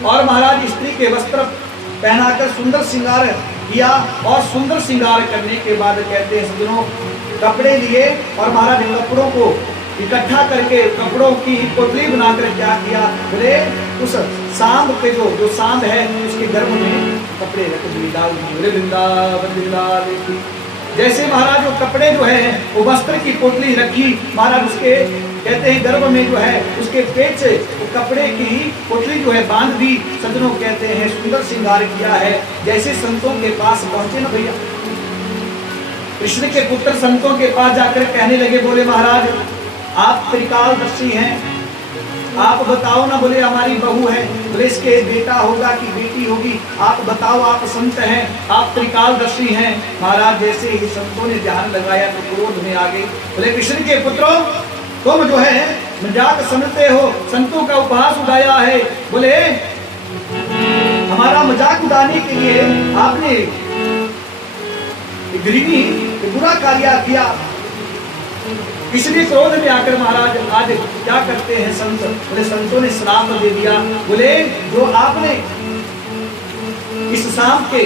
और महाराज स्त्री के वस्त्र पहनाकर सुंदर श्रृंगार किया। और सुंदर श्रृंगार करने के बाद कहते हैं सज्जनों कपड़े लिए और महाराज कपड़ों को इकट्ठा करके कपड़ों की पोटली बनाकर क्या किया, बोले उस सांब पे जो सांब है उसके गर्भ में कपड़े रख दिए, डाल दिए। वृंदावन बिलाले की। जैसे महाराज वो कपड़े जो है वो वस्त्र की पोटली रखी, महाराज उसके कहते हैं गर्भ में जो है उसके पेट से वो कपड़े की पोटली जो है बांध दी। सज्जनों कहते हैं सुंदर श्रृंगार किया है। जैसे संतों के पास पहुंचे ना भैया, कृष्ण के पुत्र संतों के पास जाकर कहने लगे, बोले महाराज आप त्रिकालदर्शी हैं, आप बताओ ना। बोले हमारी बहू है, बोले इसके बेटा होगा कि बेटी होगी, आप बताओ, आप संत हैं, आप त्रिकालदर्शी हैं। महाराज जैसे ही संतों ने ध्यान लगाया तो क्रोध में आ गए। बोले कृष्ण के पुत्रों, तुम जो है मजाक समझते हो, संतों का उपहास उड़ाया है। बोले हमारा मजाक उड़ाने के लिए आपने गृहिणी बुरा कार्य किया, इसलिए क्रोध में आकर महाराज आज क्या करते हैं संत। बोले संतों ने श्राप दे दिया। बोले जो आपने इस सांप के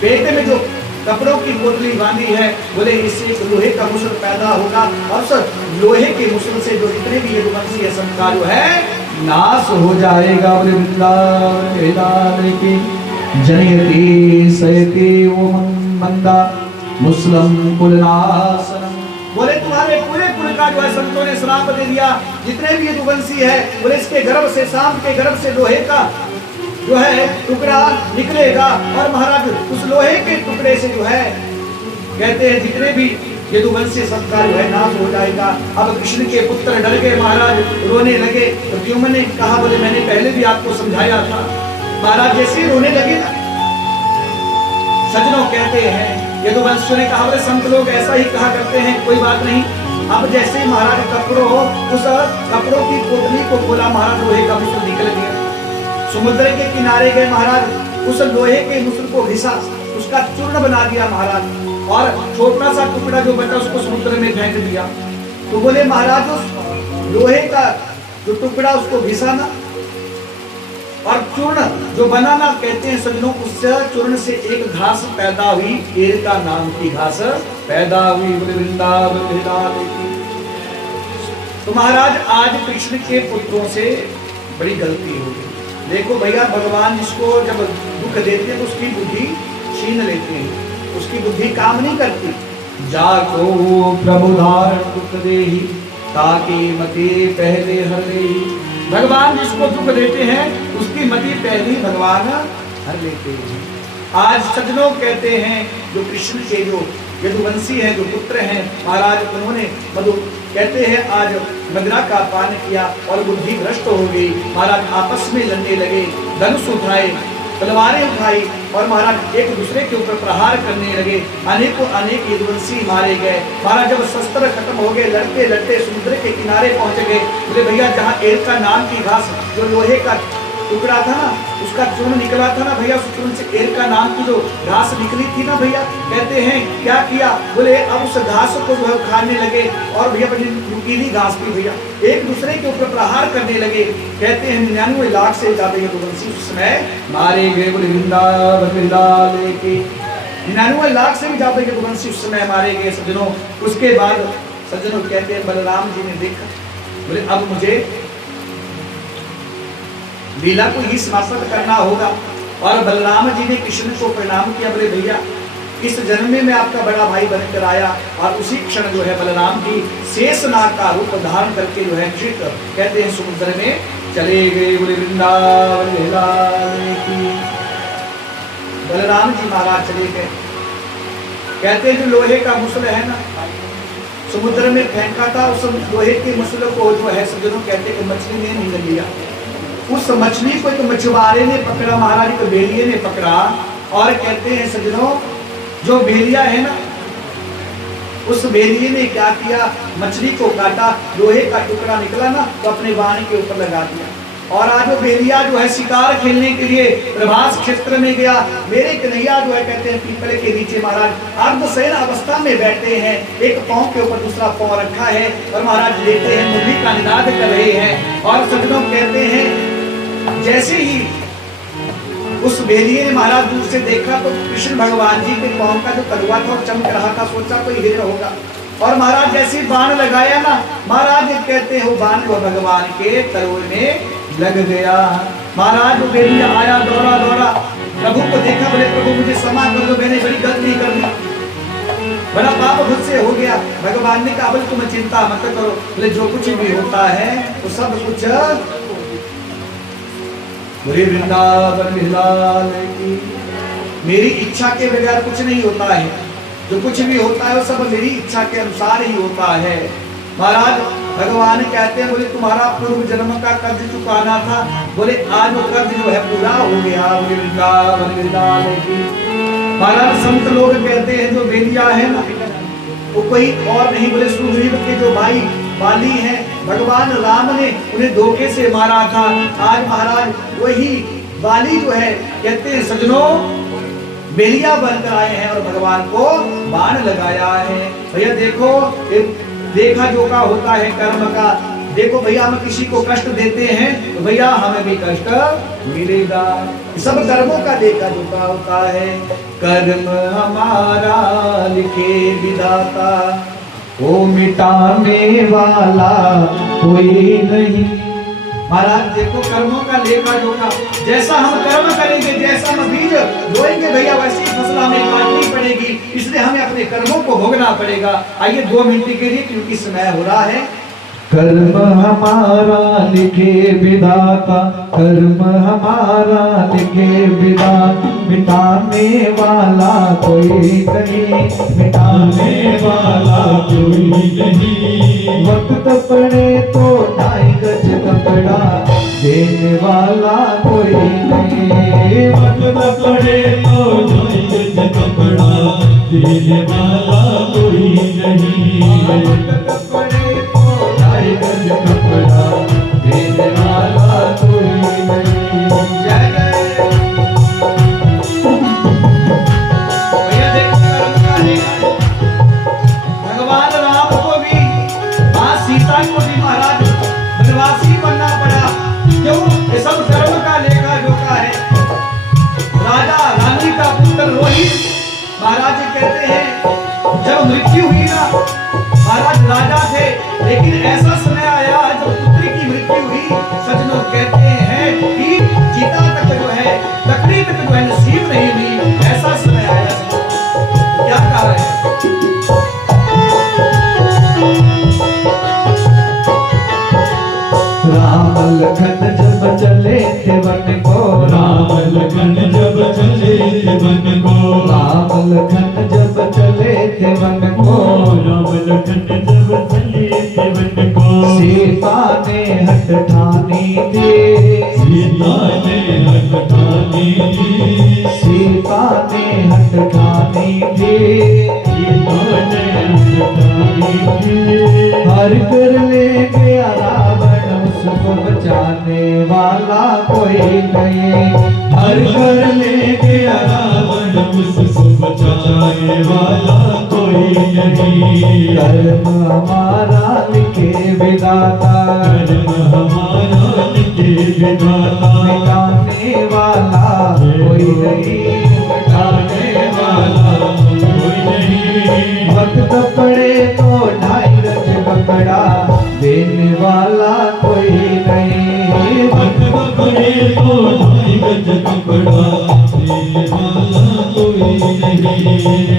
पेट में जो कपड़ों की पोटली बांधी है, बोले इससे एक लोहे का मुसल पैदा होगा और सब लोहे के मुसल से जो जितने भी यदुवंशी है सबका जो है नाश हो जाएगा। बोले वृंदावन की जनयति सयति ओम मंदा मुस्लिम कुलनाशनम। बोले तुम्हारे पूरे कुल का जो है संतों ने श्राप दे दिया। जितने भी यदुवंशी है, बोले इसके गर्भ से, सांप के गर्भ से लोहे का जो है टुकड़ा निकलेगा और महाराज उस लोहे के टुकड़े से जो है कहते हैं जितने भी यदुवंशी सबका जो है नाश हो जाएगा। अब कृष्ण के पुत्र डर गए, महाराज रोने लगे। तो द्युम्न ने कहा, बोले मैंने पहले भी आपको समझाया था। महाराज जैसे ही रोने लगे ना, सज्जनों कहते हैं यदुवंशियों ने कहा, बोले संत लोग ऐसा ही कहा करते हैं, कोई बात नहीं। अब जैसे महाराज कपड़ों उस कपड़ों की पोटली को खोला, महाराज लोहे का मुसल निकल गया। समुद्र के किनारे गए, महाराज उस लोहे के मुसल को घिसा, उसका चूर्ण बना दिया महाराज, और छोटा सा टुकड़ा जो बचा उसको समुद्र में फेंक दिया। तो बोले महाराज उस लोहे का जो टुकड़ा उसको घिसा ना और चूर्ण जो बनाना, कहते हैं सज्जनों उस चूर्ण से एक घास पैदा हुई, एरका नाम की घास पैदा हुई। वृंदावन की। तो महाराज आज कृष्ण के पुत्रों से बड़ी गलती हो गई। देखो भैया, भगवान जिसको जब दुख देते हैं तो उसकी बुद्धि छीन लेते हैं, उसकी बुद्धि काम नहीं करती। जाको प्रभुधार दुख देहि ताकि मति पहले हर लेहि। भगवान जिसको दुख देते हैं उसकी मति पहली भगवान हर लेते हैं। आज सज्जनों कहते हैं जो कृष्ण के जो यदुवंशी हैं, जो पुत्र हैं, महाराज उन्होंने मधु कहते हैं आज मदिरा का पान किया और बुद्धि भ्रष्ट हो गई। महाराज आपस में लड़ने लगे, धनुष उठाए, तलवारें उठाई और महाराज एक दूसरे के ऊपर प्रहार करने लगे। अनेकों अनेक यदुवंशी मारे गए। महाराज जब शस्त्र खत्म हो गए, लड़ते लड़ते समुद्र के किनारे पहुंच गए। बोले भैया जहाँ एरका नाम की घास जो लोहे का टुकड़ा था ना, उसका चूर्ण निकला था ना भैया, उस चूर्ण से एरका नाम की जो घास निकली थी ना भैया, कहते हैं क्या किया। बोले अब उस घास को जो है खाने लगे और भैया बड़ी नुकीली घास थी भैया, एक दूसरे के ऊपर प्रहार करने लगे। कहते हैं 99 लाख से ज्यादा यदुवंशी उस समय मारे गए। बोले वृंदावन के 99 लाख से भी ज्यादा यदुवंशी उस समय मारे गए सज्जनों। उसके बाद सज्जनों कहते हैं बलराम जी ने देखा, बोले अब मुझे लीला को ही समाप्त करना होगा। और बलराम जी ने कृष्ण को प्रणाम किया। बोले भैया इस जन्म में मैं आपका बड़ा भाई बनकर आया। और उसी क्षण जो है बलराम जी शेषनाग का रूप धारण करके जो है कृष्ण कहते हैं समुद्र में चले गए। बोले वृंदावन की। बलराम जी महाराज चले गए। कहते हैं जो लोहे का मुसल है ना, समुद्र में फेंका था, उस लोहे के मुसल को जो है सज्जनों कहते हैं मछली ने निगल लिया। उस मछली को एक मछुआरे ने पकड़ा, महाराज को बेलिए ने पकड़ा। और कहते हैं सज्जनों जो बेलिया है ना, उस बेलिए ने क्या किया, मछली को काटा, लोहे का टुकड़ा निकला ना तो अपने बाण के ऊपर लगा दिया। और आज वो बेलिया जो है शिकार खेलने के लिए प्रभास क्षेत्र में गया। मेरे कन्हैया जो है कहते हैं पीपल के नीचे महाराज अर्धशयन अवस्था में बैठे हैं, एक पांव के ऊपर दूसरा पांव रखा है और महाराज लेटे हैं, मुरली का निनाद कर रहे हैं। और सज्जनों कहते हैं जैसे ही उस बेलिए ने महाराज दूर से देखा तो कृष्ण भगवान जी के पांव का जो तलवा था और चमक रहा था, सोचा कोई हिरण होगा। और महाराज जैसे बाण लगाया ना, महाराज कहते हैं वो बाण को भगवान के तलवे में लग गया। महाराज वो बेलिया आया दौड़ा दौड़ा, प्रभु को देखा। बोले प्रभु मुझे क्षमा कर दो, मैंने बड़ी गलती कर दी। बड़ा पाप खुद से हो गया। भगवान ने कहा बोले तुम चिंता मत करो, बोले जो कुछ भी होता है वो सब कुछ बोले वृंदावन लाल की, मेरी इच्छा के बगैर कुछ नहीं होता है, जो कुछ भी होता है वो सब मेरी इच्छा के अनुसार ही होता है। महाराज भगवान कहते हैं बोले तुम्हारा पूर्व जन्म का कर्ज चुकाना था, बोले आज वो कर्ज जो है पूरा हो गया। बोले वृंदावन लाल की। महाराज संत लोग कहते हैं जो बेलिया है ना वो कोई और नहीं, बोले सुग्रीव के जो भाई बाली हैं, भगवान राम ने उन्हें धोखे से मारा था। आज महाराज वही बाली जो है कहते हैं सजनों बेलिया बनकर आए हैं और भगवान को बाण लगाया है। भैया देखो देखा जो का होता है कर्म का, देखो भैया हम किसी को कष्ट देते हैं तो भैया हमें भी कष्ट मिलेगा। सब कर्मों का देखा जो का होता है। कर्म हमारा लिखे विधाता, वो मिटाने वाला कोई नहीं। महाराज देखो कर्मों का लेखा जोखा, जैसा हम कर्म करेंगे, जैसा हम बीज बोएंगे भैया वैसी फसल हमें काटनी पड़ेगी, इसलिए हमें अपने कर्मों को भोगना पड़ेगा। आइए 2 मिनट के लिए क्योंकि समय हो रहा है। कर्म हमारा लिखे विधाता, कर्म हमारा लिखे विधाता, मिटाने वाला कोई नहीं, मिटाने वाला कोई नहीं। वक्त पड़े तो 2.5 गज कपड़ा देने वाला कोई नहीं, वक्त पड़े तो 2.5 गज कपड़ा देने वाला कोई नहीं। वक्त पड़े गज कपड़ा देने वाला कोई नहीं। जय जय भैया देखो भगवान राम को भी मां सीता को भी महाराज वनवासी बनना पड़ा। क्यों? ये सब कर्म का लेखा जोखा है। राजा रानी का पुत्र रोहित महाराज कहते हैं जब मृत्यु हुई ना, महाराज राजा थे लेकिन ऐसा समय आया जब पुत्री की मृत्यु हुई। सजनों कहते हैं कि चिता तक जो है लकड़ी तक जो है नसीब नहीं हुई, ऐसा समय आया। क्या कहा है? राम लखन जब चले थे वन को, राम लखन जब चले थे वन को, राम लखन जब चले थे वन को, राम लखन जब चले थे वन को। सीता ने हट ठानी थी, सीता ने हट ठानी थी, सीता ने हट ठानी थी, सीता ने हट ठानी थी। हर कर ले गया रावण उसको बचाने वाला कोई नहीं, हर कर ले गया रावण उसको बचाने वाला कोई नहीं। कर्म हमारा लिखे विधाता, कर्म हमारा लिखे विधाता, मिटाने वाला कोई नहीं, मिटाने वाला कोई नहीं। वक्त पड़े तो 2.5 गज कपड़ा देने वाला कोई नहीं, वक्त पड़े तो 2.5 गज कपड़ा देने वाला कोई नहीं।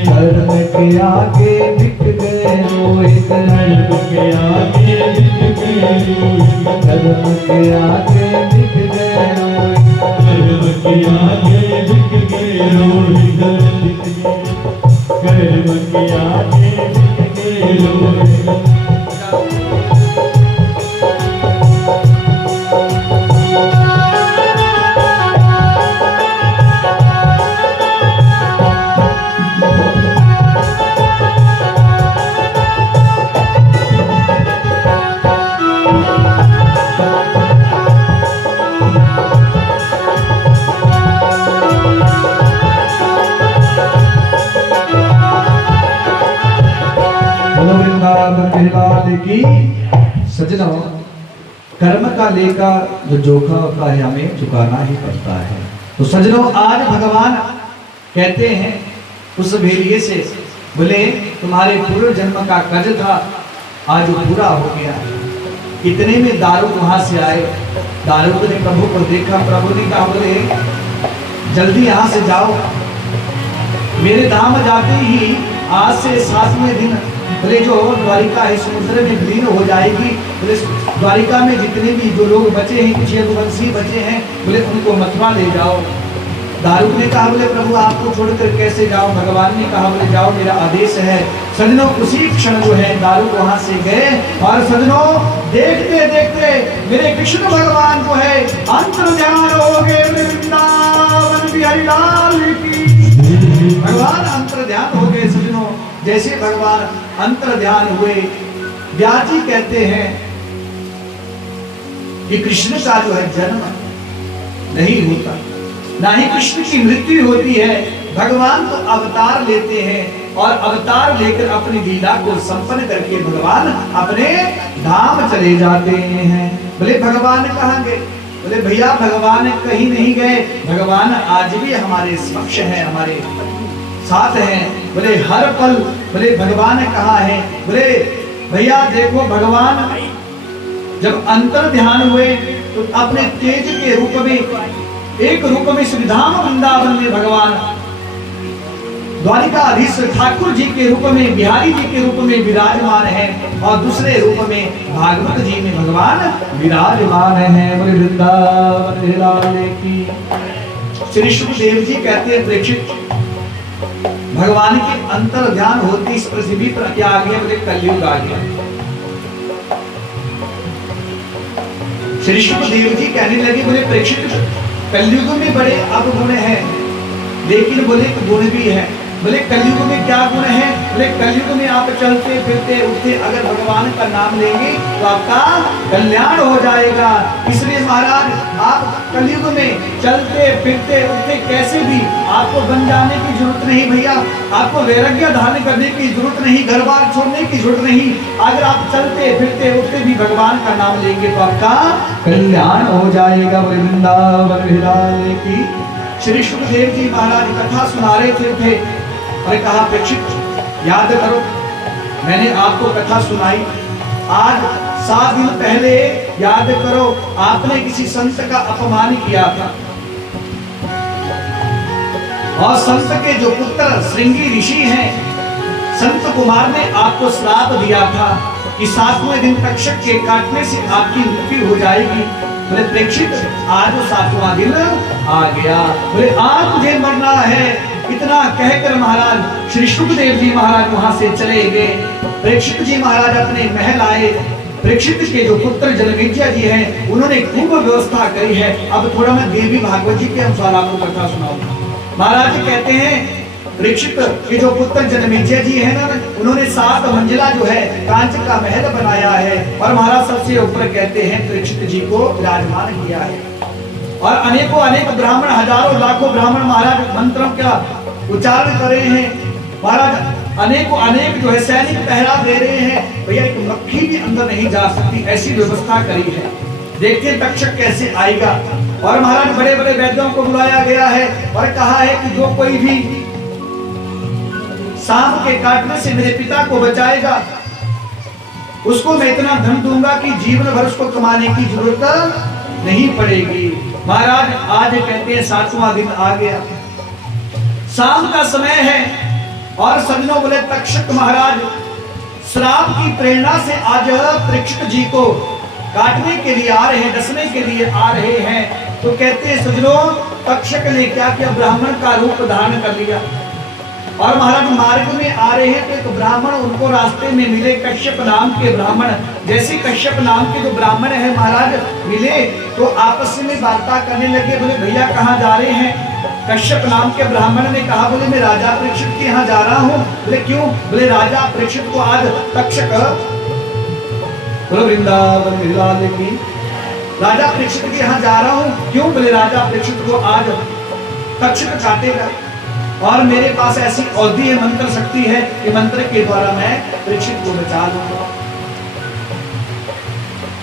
कर्म के आगे बिक गए रोहित, कर्म के आगे बिक गए रोहित, कर्म के आगे बिक गए रोहित, कर्म के आगे बिक गए रोहित, कर्म के आगे बिक गए रोहित। की सजनों कर्म का लेखा जो जोखा होता है हमें चुकाना ही पड़ता है। तो सजनों आज भगवान कहते हैं उस भेलिए से, बोले तुम्हारे पूर्व जन्म का कर्ज था आज वो पूरा हो गया। इतने में दारूक वहां से आए, दारूक ने प्रभु को देखा, प्रभु ने कहा बोले जल्दी यहाँ से जाओ, मेरे धाम जाते ही आज से 7वें दिन बोले जो द्वारिका है समुद्र में विलीन हो जाएगी। बोले द्वारिका में जितने भी जो लोग बचे हैं, कुछ यदुवंशी बचे हैं, बोले उनको मथुरा ले जाओ। दारुक ने कहा बोले प्रभु आपको छोड़कर कैसे जाओ। भगवान ने कहा बोले जाओ मेरा आदेश है। सजनों उसी क्षण जो है दारुक वहां से गए और सजनों देखते देखते मेरे कृष्ण भगवान जो है अंतर्ध्यान हो गए वृंदावन बिहारी लाल की। भगवान अंतर्ध्यान हो गए सजनों। जैसे भगवान अंतर्ध्यान हुए, व्यास जी कहते हैं कि कृष्ण का जो है जन्म नहीं होता, ना ही कृष्ण की मृत्यु होती है। भगवान तो अवतार लेते हैं और अवतार लेकर अपनी लीला को संपन्न करके भगवान अपने धाम चले जाते हैं। बोले भगवान कहाँ गए? बोले भैया भगवान कहीं नहीं गए, भगवान आज भी हमारे समक्ष है, हमारे साथ हैं। बोले हर पल बोले भगवान कहाँ है? बोले भैया देखो भगवान जब अंतर ध्यान हुए तो अपने तेज के रूप में, एक रूप में श्रीधाम वृंदावन में भगवान द्वारिकाधीश ठाकुर जी के रूप में, बिहारी जी के रूप में विराजमान है और दूसरे रूप में भागवत जी में भगवान विराजमान है। बोले वृंदावन लाल की। श्री सुखदेव जी कहते हैं प्रेक्षित भगवान के अंतर ध्यान होती इस पृथ्वी पर क्या आ गया? बोले कलयुग आ गया। श्री सुखदेव जी कहने लगे बोले प्रेक्षित कलयुग में बड़े अवगुण हैं, लेकिन बोले गुण भी है। बोले कलयुग में क्या गुण है? बोले कलयुग में आप चलते फिरते उठते अगर भगवान का नाम लेंगे तो आपका कल्याण हो जाएगा। इसलिए महाराज आप कलयुग में चलते फिरते उठते कैसे भी आपको बन जाने की जरूरत नहीं भैया, आपको वैराग्य धारण करने की जरूरत नहीं, घर बार छोड़ने की जरूरत नहीं। अगर आप चलते फिरते उठते भी भगवान का नाम लेंगे तो आपका कल्याण हो जाएगा। वृंदावन लाल की। श्री सुखदेव जी महाराज कथा सुना रहे थे और कहा प्रेक्षित याद करो मैंने आपको कथा सुनाई, आज 7 दिन पहले याद करो आपने किसी संत का अपमान किया था और संत के जो पुत्र श्रृंगी ऋषि हैं संत कुमार ने आपको श्राप दिया था कि 7वें दिन तक्षक के काटने से आपकी मृत्यु हो जाएगी। बोले प्रेक्षित आज 7वां दिन आ गया। बोले आज मुझे मरना है। इतना कहकर महाराज श्री सुखदेव जी महाराज वहां से चले गए। प्रेक्षित जी महाराज अपने महल आए। प्रेक्षित के जो पुत्र जनमेजय जी हैं उन्होंने खूब व्यवस्था करी है। अब थोड़ा मैं देवी भागवत जी के अनुसार आपको कथा सुनाऊंगा। महाराज कहते हैं प्रेक्षित के जो पुत्र जनमेजय जी है ना, उन्होंने 7 मंजिला जो है कांच का महल बनाया है और महाराज सबसे ऊपर कहते हैं प्रेक्षित जी को विराजमान किया है और अनेकों अनेक ब्राह्मण, हजारों लाखों ब्राह्मण महाराज मंत्रों का उच्चारण कर रहे हैं। महाराज अनेकों अनेक जो है सैनिक पहरा दे रहे हैं। भैया एक मक्खी भी अंदर नहीं जा सकती ऐसी व्यवस्था करी है। देखते तक्षक कैसे आएगा। और महाराज बड़े बड़े वैद्यों को बुलाया गया है और कहा है कि जो कोई भी सांप के काटने से मेरे पिता को बचाएगा उसको मैं इतना धन दूंगा कि जीवन भर उसको कमाने की जरूरत नहीं पड़ेगी। महाराज आज कहते हैं 7वां दिन आ गया, शाम का समय है और सजनों बोले तक्षक महाराज श्राप की प्रेरणा से आज प्रेक्षित जी को काटने के लिए आ रहे हैं, डसने के लिए आ रहे हैं। तो कहते हैं सजनों तक्षक ने क्या किया? ब्राह्मण का रूप धारण कर लिया और महाराज मार्ग में आ रहे हैं तो एक ब्राह्मण उनको रास्ते में मिले, कश्यप नाम के ब्राह्मण। जैसे कश्यप नाम के जो ब्राह्मण है महाराज मिले तो आपस में वार्ता करने लगे। बोले भैया कहाँ जा रहे हैं? कश्यप नाम के ब्राह्मण ने कहा बोले मैं राजा परीक्षित के यहाँ जा रहा हूँ। बोले क्यों? बोले राजा परीक्षित को आज तक्षक, बोलो वृंदावन लाल की। राजा परीक्षित के यहाँ जा रहा हूँ। क्यों? बोले राजा परीक्षित को आज तक्षक काटेगा और मेरे पास ऐसी औषधि है, मंत्र शक्ति है कि मंत्र के द्वारा मैं परीक्षित को बचा लूंगा।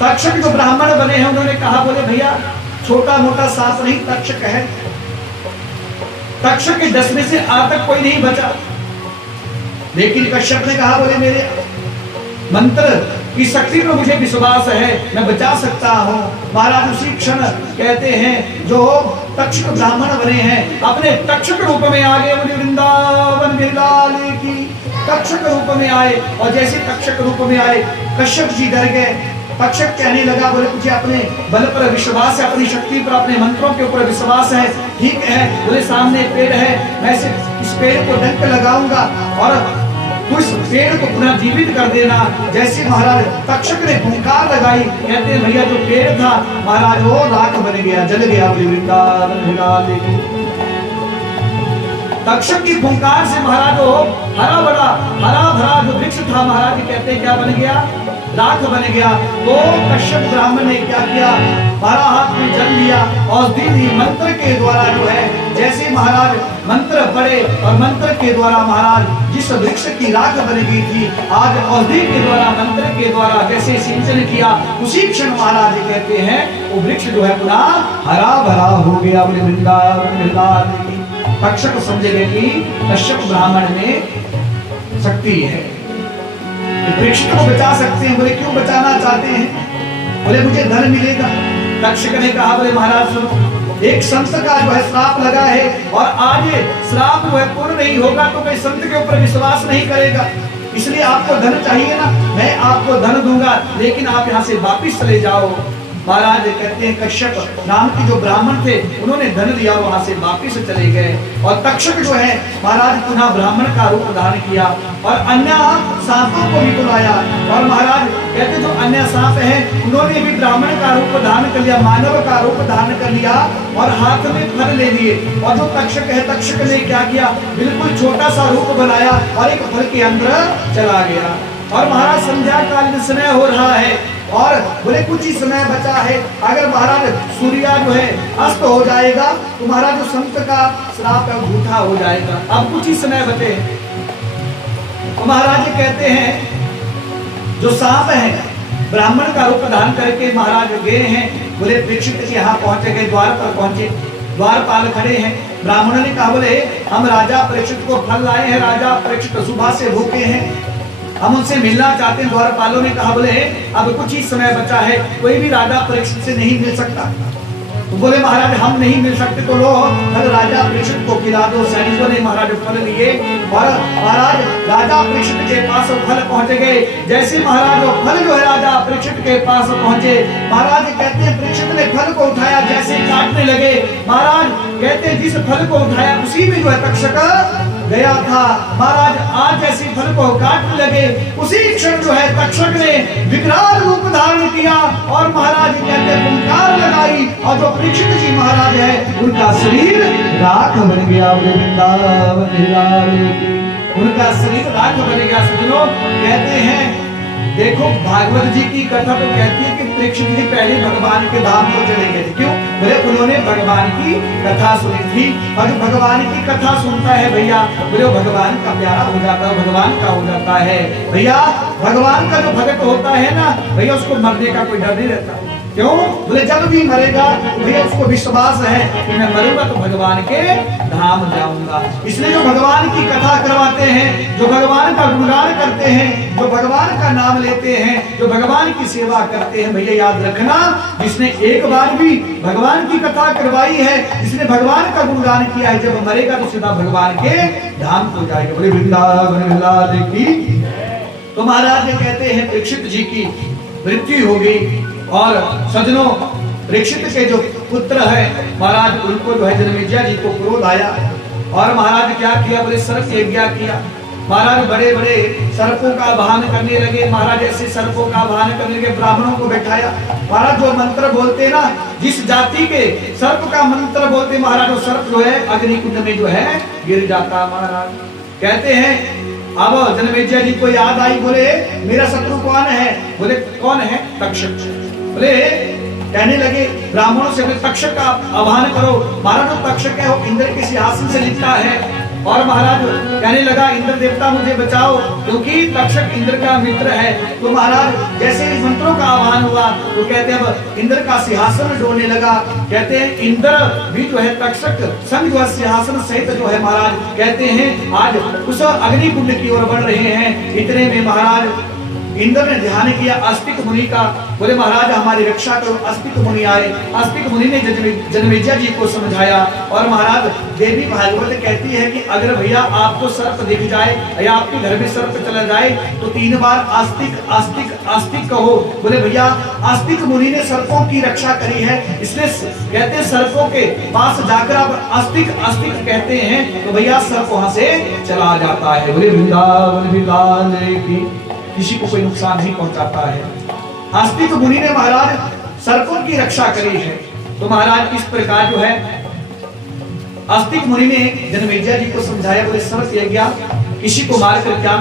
तक्षक जो ब्राह्मण बने हैं उन्होंने कहा बोले भैया छोटा मोटा सांप नहीं तक्षक है, तक्षक के डसने से आज तक कोई नहीं बचा। लेकिन कश्यप ने कहा बोले मेरे मंत्र की शक्ति पर मुझे विश्वास है, मैं बचा सकता हूँ। महाराज उसी क्षण कहते हैं जो तक्षक ब्राह्मण बने हैं अपने तक्षक रूप में आ गए। वृंदावन लाल की। तक्षक रूप में आए, और जैसे तक्षक रूप में आए कश्यप जी डर गए। तक्षक कहने लगा, बोले मुझे अपने बल पर विश्वास है, अपनी शक्ति पर, अपने मंत्रों के ऊपर विश्वास है, ठीक है। बोले सामने पेड़ है, मैं इस पेड़ को डंक लगाऊंगा और तू इस पेड़ को पुनः जीवित कर देना। जैसे महाराज तक्षक ने फुंकार लगाई, कहते हैं भैया जो पेड़ था महाराज वो राख बन गया, जल गया। वृंदावन तक्षक की फुंकार से महाराज वो हरा भरा जो वृक्ष था महाराज कहते हैं क्या बन गया, राख बन गया। तो कश्यप ब्राह्मण ने क्या किया, बारह हाथ में जल लिया, औषधि दी मंत्र के द्वारा जो है, जैसे महाराज मंत्र पढ़े और मंत्र के द्वारा महाराज जिस वृक्ष की राख बन गई थी, आज औषधि के द्वारा मंत्र के द्वारा जैसे सिंचन किया, उसी क्षण महाराज कहते हैं वो वृक्ष जो है पुनः हरा भरा हो गया। बोले वृंदावन। तक्षक समझेंगे कि कश्यप ब्राह्मण में शक्ति है, वृक्ष को बचा सकते हैं। बोले क्यों बचाना चाहते हैं, बोले मुझे धन मिलेगा। तक्षक ने कहा, बोले महाराज सुनो, एक संत का जो है श्राप लगा है और आज श्राप जो है पूर्ण नहीं होगा तो कोई संत के ऊपर विश्वास नहीं करेगा, इसलिए आपको धन चाहिए ना, मैं आपको धन दूंगा, लेकिन आप यहाँ से वापिस चले जाओ। महाराज कहते हैं कश्यप नाम के जो ब्राह्मण थे उन्होंने धन लिया, वहां से वापिस चले गए। और तक्षक जो है महाराज पुनः ब्राह्मण का रूप धारण किया और अन्य सांपों को भी बुलाया। और महाराज कहते जो अन्य सांप हैं उन्होंने भी ब्राह्मण का रूप धारण कर लिया, मानव का रूप धारण कर लिया और हाथ में फल ले लिए। और जो तक्षक है, तक्षक ने क्या किया, बिल्कुल छोटा सा रूप बनाया और एक फल के अंदर चला गया। और महाराज संध्या कालीन समय हो रहा है और बोले कुछ ही समय बचा है, अगर महाराज सूर्य जो है अस्त हो जाएगा तो महाराज जो संत का श्राप है झूठा हो जाएगा, अब कुछ ही समय बचे। तो महाराज कहते हैं जो सांप है ब्राह्मण का रूप धारण करके महाराज गए हैं। बोले परीक्षित यहाँ पहुंचे गए, द्वार पर पहुंचे, द्वारपाल खड़े हैं। ब्राह्मण ने कहा, बोले हम राजा परीक्षित को फल लाए हैं, राजा परीक्षित सुबह से भूखे हैं, हम उनसे मिलना चाहते हैं। द्वारपालों ने कहा, बोले अब कुछ ही समय बचा है, कोई भी राजा परीक्षित से नहीं मिल सकता। तो बोले महाराज हम नहीं मिल सकते तो लो फल राजा परीक्षित को खिला दो। सैनिकों ने महाराज फल लिए और महाराज राजा परीक्षित के पास फल पहुंच गए। जैसे महाराज फल जो है राजा परीक्षित के पास पहुंचे, महाराज कहते हैं परीक्षित ने फल को उठाया, जैसे काटने लगे, महाराज कहते हैं जिस फल को उठाया उसी में जो है तक्षक गया था। महाराज आज जैसे फल को काटने लगे उसी क्षण जो है तक्षक ने विकराल रूप धारण किया और महाराज कहते फुंकार लगाई और जो परीक्षित जी महाराज है उनका शरीर राख बन गया। उनका शरीर राख बन गया। सज्जनों कहते हैं देखो भागवत जी की कथा तो कहती है कि परीक्षित जी पहले भगवान के धाम को चले गए थे। क्यों? बोले उन्होंने भगवान की कथा सुनी थी और जो भगवान की कथा सुनता है भैया बोले भगवान का प्यारा हो जाता है, भगवान का हो जाता है। भैया भगवान का जो भक्त होता है ना भैया उसको मरने का कोई डर नहीं रहता। क्यों? बोले जब भी मरेगा भैया उसको विश्वास है कि मैं मरूंगा तो भगवान के धाम जाऊंगा। इसलिए जो भगवान की कथा करवाते हैं, जो भगवान का गुणगान करते हैं, जो भगवान का नाम लेते हैं, जो भगवान की सेवा करते हैं, भैया याद रखना जिसने एक बार भी भगवान की कथा करवाई है, जिसने भगवान का गुणगान किया है, जब मरेगा तो सीधा भगवान के धाम को जाएगा। बोले वृंदावन लाल की। तो महाराज ने कहते हैं परीक्षित जी की मृत्यु हो गई और सज्जनों परीक्षित के जो पुत्र है महाराज उनको जो है जन्मेजय जी को क्रोध आया और महाराज क्या किया, बोले सर्प यज्ञ किया। महाराज बड़े बड़े सर्पों का आवाहन करने लगे। महाराज ऐसे सर्पों का आवाहन करने लगे, ब्राह्मणों को बैठाया। महाराज जो मंत्र बोलते ना, जिस जाति के सर्प का मंत्र बोलते महाराज वो सर्प जो है अग्निकुंड में जो है गिर जाता। महाराज कहते हैं अब जन्मेजय जी को याद आई, बोले मेरा शत्रु कौन है? बोले कौन है? तक्षक। बोले कहने लगे ब्राह्मणों से तक्षक का आह्वान करो। महाराज जो तक्षक है वो इंद्र के सिंहासन से लिपटा है और महाराज कहने लगा इंद्र देवता मुझे बचाओ क्योंकि तक्षक इंद्र का मित्र है। तो महाराज जैसे ही मंत्रों का आह्वान हुआ तो कहते हैं अब इंद्र का सिंहासन डोलने लगा। कहते हैं इंद्र भी जो है तक्षक संग जो है सिंहासन सहित जो है महाराज कहते हैं आज उस अग्निकुंड की ओर बढ़ रहे हैं। इतने में महाराज इंद्र ने ध्यान किया अस्तिक मुनि का, बोले महाराज हमारी रक्षा करो। अस्तिक मुनि आए, अस्तिक मुनि ने जनमेजय जी को समझाया। और महाराज देवी भागवत कहती है कि अगर भैया आपको सर्प दिख जाए या आपके घर में सर्प चला जाए तो 3 बार आस्तिक आस्तिक आस्तिक कहो। बोले भैया आस्तिक मुनि ने सर्पों की रक्षा करी है, इसलिए कहते हैं सर्पों के पास जाकर आप आस्तिक आस्तिक कहते हैं तो भैया सर्प वहां से चला जाता है। बोले वृंदावन विलास की, किसी को कोई नुकसान नहीं पहुंचाता है। आस्तिक मुनि ने महाराज सर्पों की रक्षा करी है। तो महाराज इस प्रकार जो है आस्तिक मुनि ने जनमेजय जी को समझाया। बोले सर्प यज्ञ किसी को मारकर क्या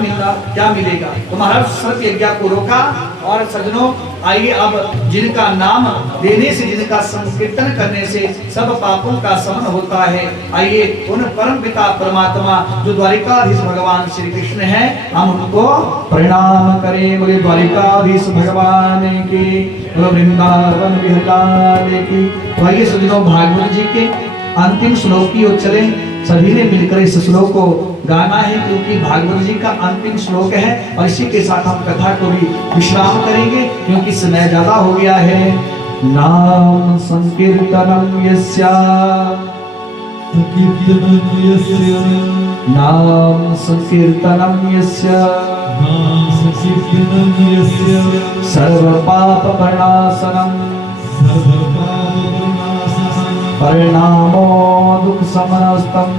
मिलेगा। तो महाराज सर्प यज्ञ को रोका। और सज्जनों आइए अब जिनका नाम लेने से, जिनका संकीर्तन करने से सब पापों का शमन होता है, आइए उन परम पिता परमात्मा जो द्वारिकाधीश भगवान श्री कृष्ण है, हम उनको प्रणाम करें। बोले द्वारिकाधीश भगवान की, वृंदावन विहलाने की। तो आइए सज्जनों भागवत जी के अंतिम श्लोक की ओर चले। सभी ने मिलकर इस श्लोक को गाना है क्योंकि भागवत जी का अंतिम श्लोक है। और इसी के साथ हम कथा को भी विश्राम करेंगे क्योंकि समय ज्यादा हो गया है। नाम संकीर्तनम यस्य, नाम संकीर्तनम यस्य, सर्व पाप प्रणाशनम, परिणामो दुख समनस्तम,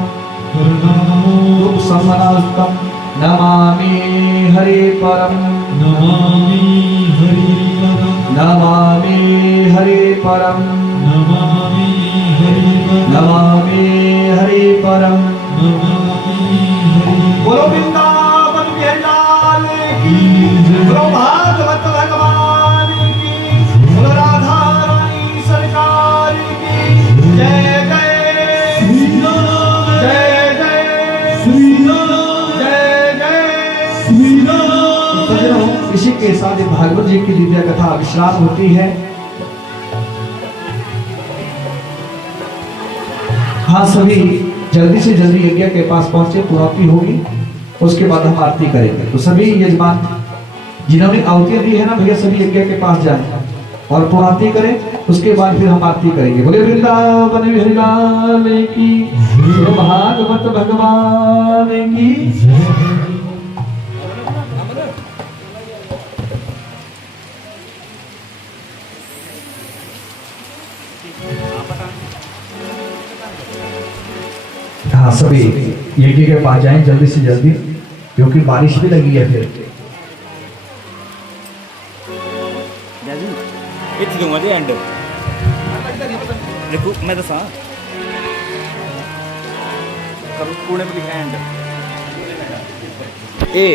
दुख समनस्तम, नमामि हरि परम, नमामि हरि परम, नमामि हरि परम, नमामि हरि परम, नमामि हरि परम। नमामि हरि। बोलो वृंदावन बिहारी लाल की, बोलो भागवत भगवान की, बोलो राधा रानी सरकार की जय जय श्री राम, जय जय श्री राम, जय जय श्री राम। सज्जनों इसी के साथ ये भागवत जी की दिव्य कथा विश्राम होती है। हाँ सभी जल्दी से जल्दी यज्ञ के पास पहुंचे, पूर्णाहुति होगी उसके बाद हम आरती करेंगे। तो सभी यजमान जिन्होंने आहुतियां दी है ना भैया सभी यज्ञ के पास जाए और पूर्णाहुति करें, उसके बाद फिर हम आरती करेंगे। बोले वृंदावन बिहारी लाल की, बोलो भागवत भगवान की। हाँ सभी यज्ञ के पास जाएं जल्दी से जल्दी क्योंकि बारिश भी लगी है। फिर ਇੱਥੇ ਦੂੰਗਾ ਜੀ ਐਂਡ ਦੇਖੋ ਮੈਂ ਦੱਸਾਂ ਕਰੂ ਕੋਨੇ ਤੇ ਲਿਖਿਆ ਐਂਡ ਇਹ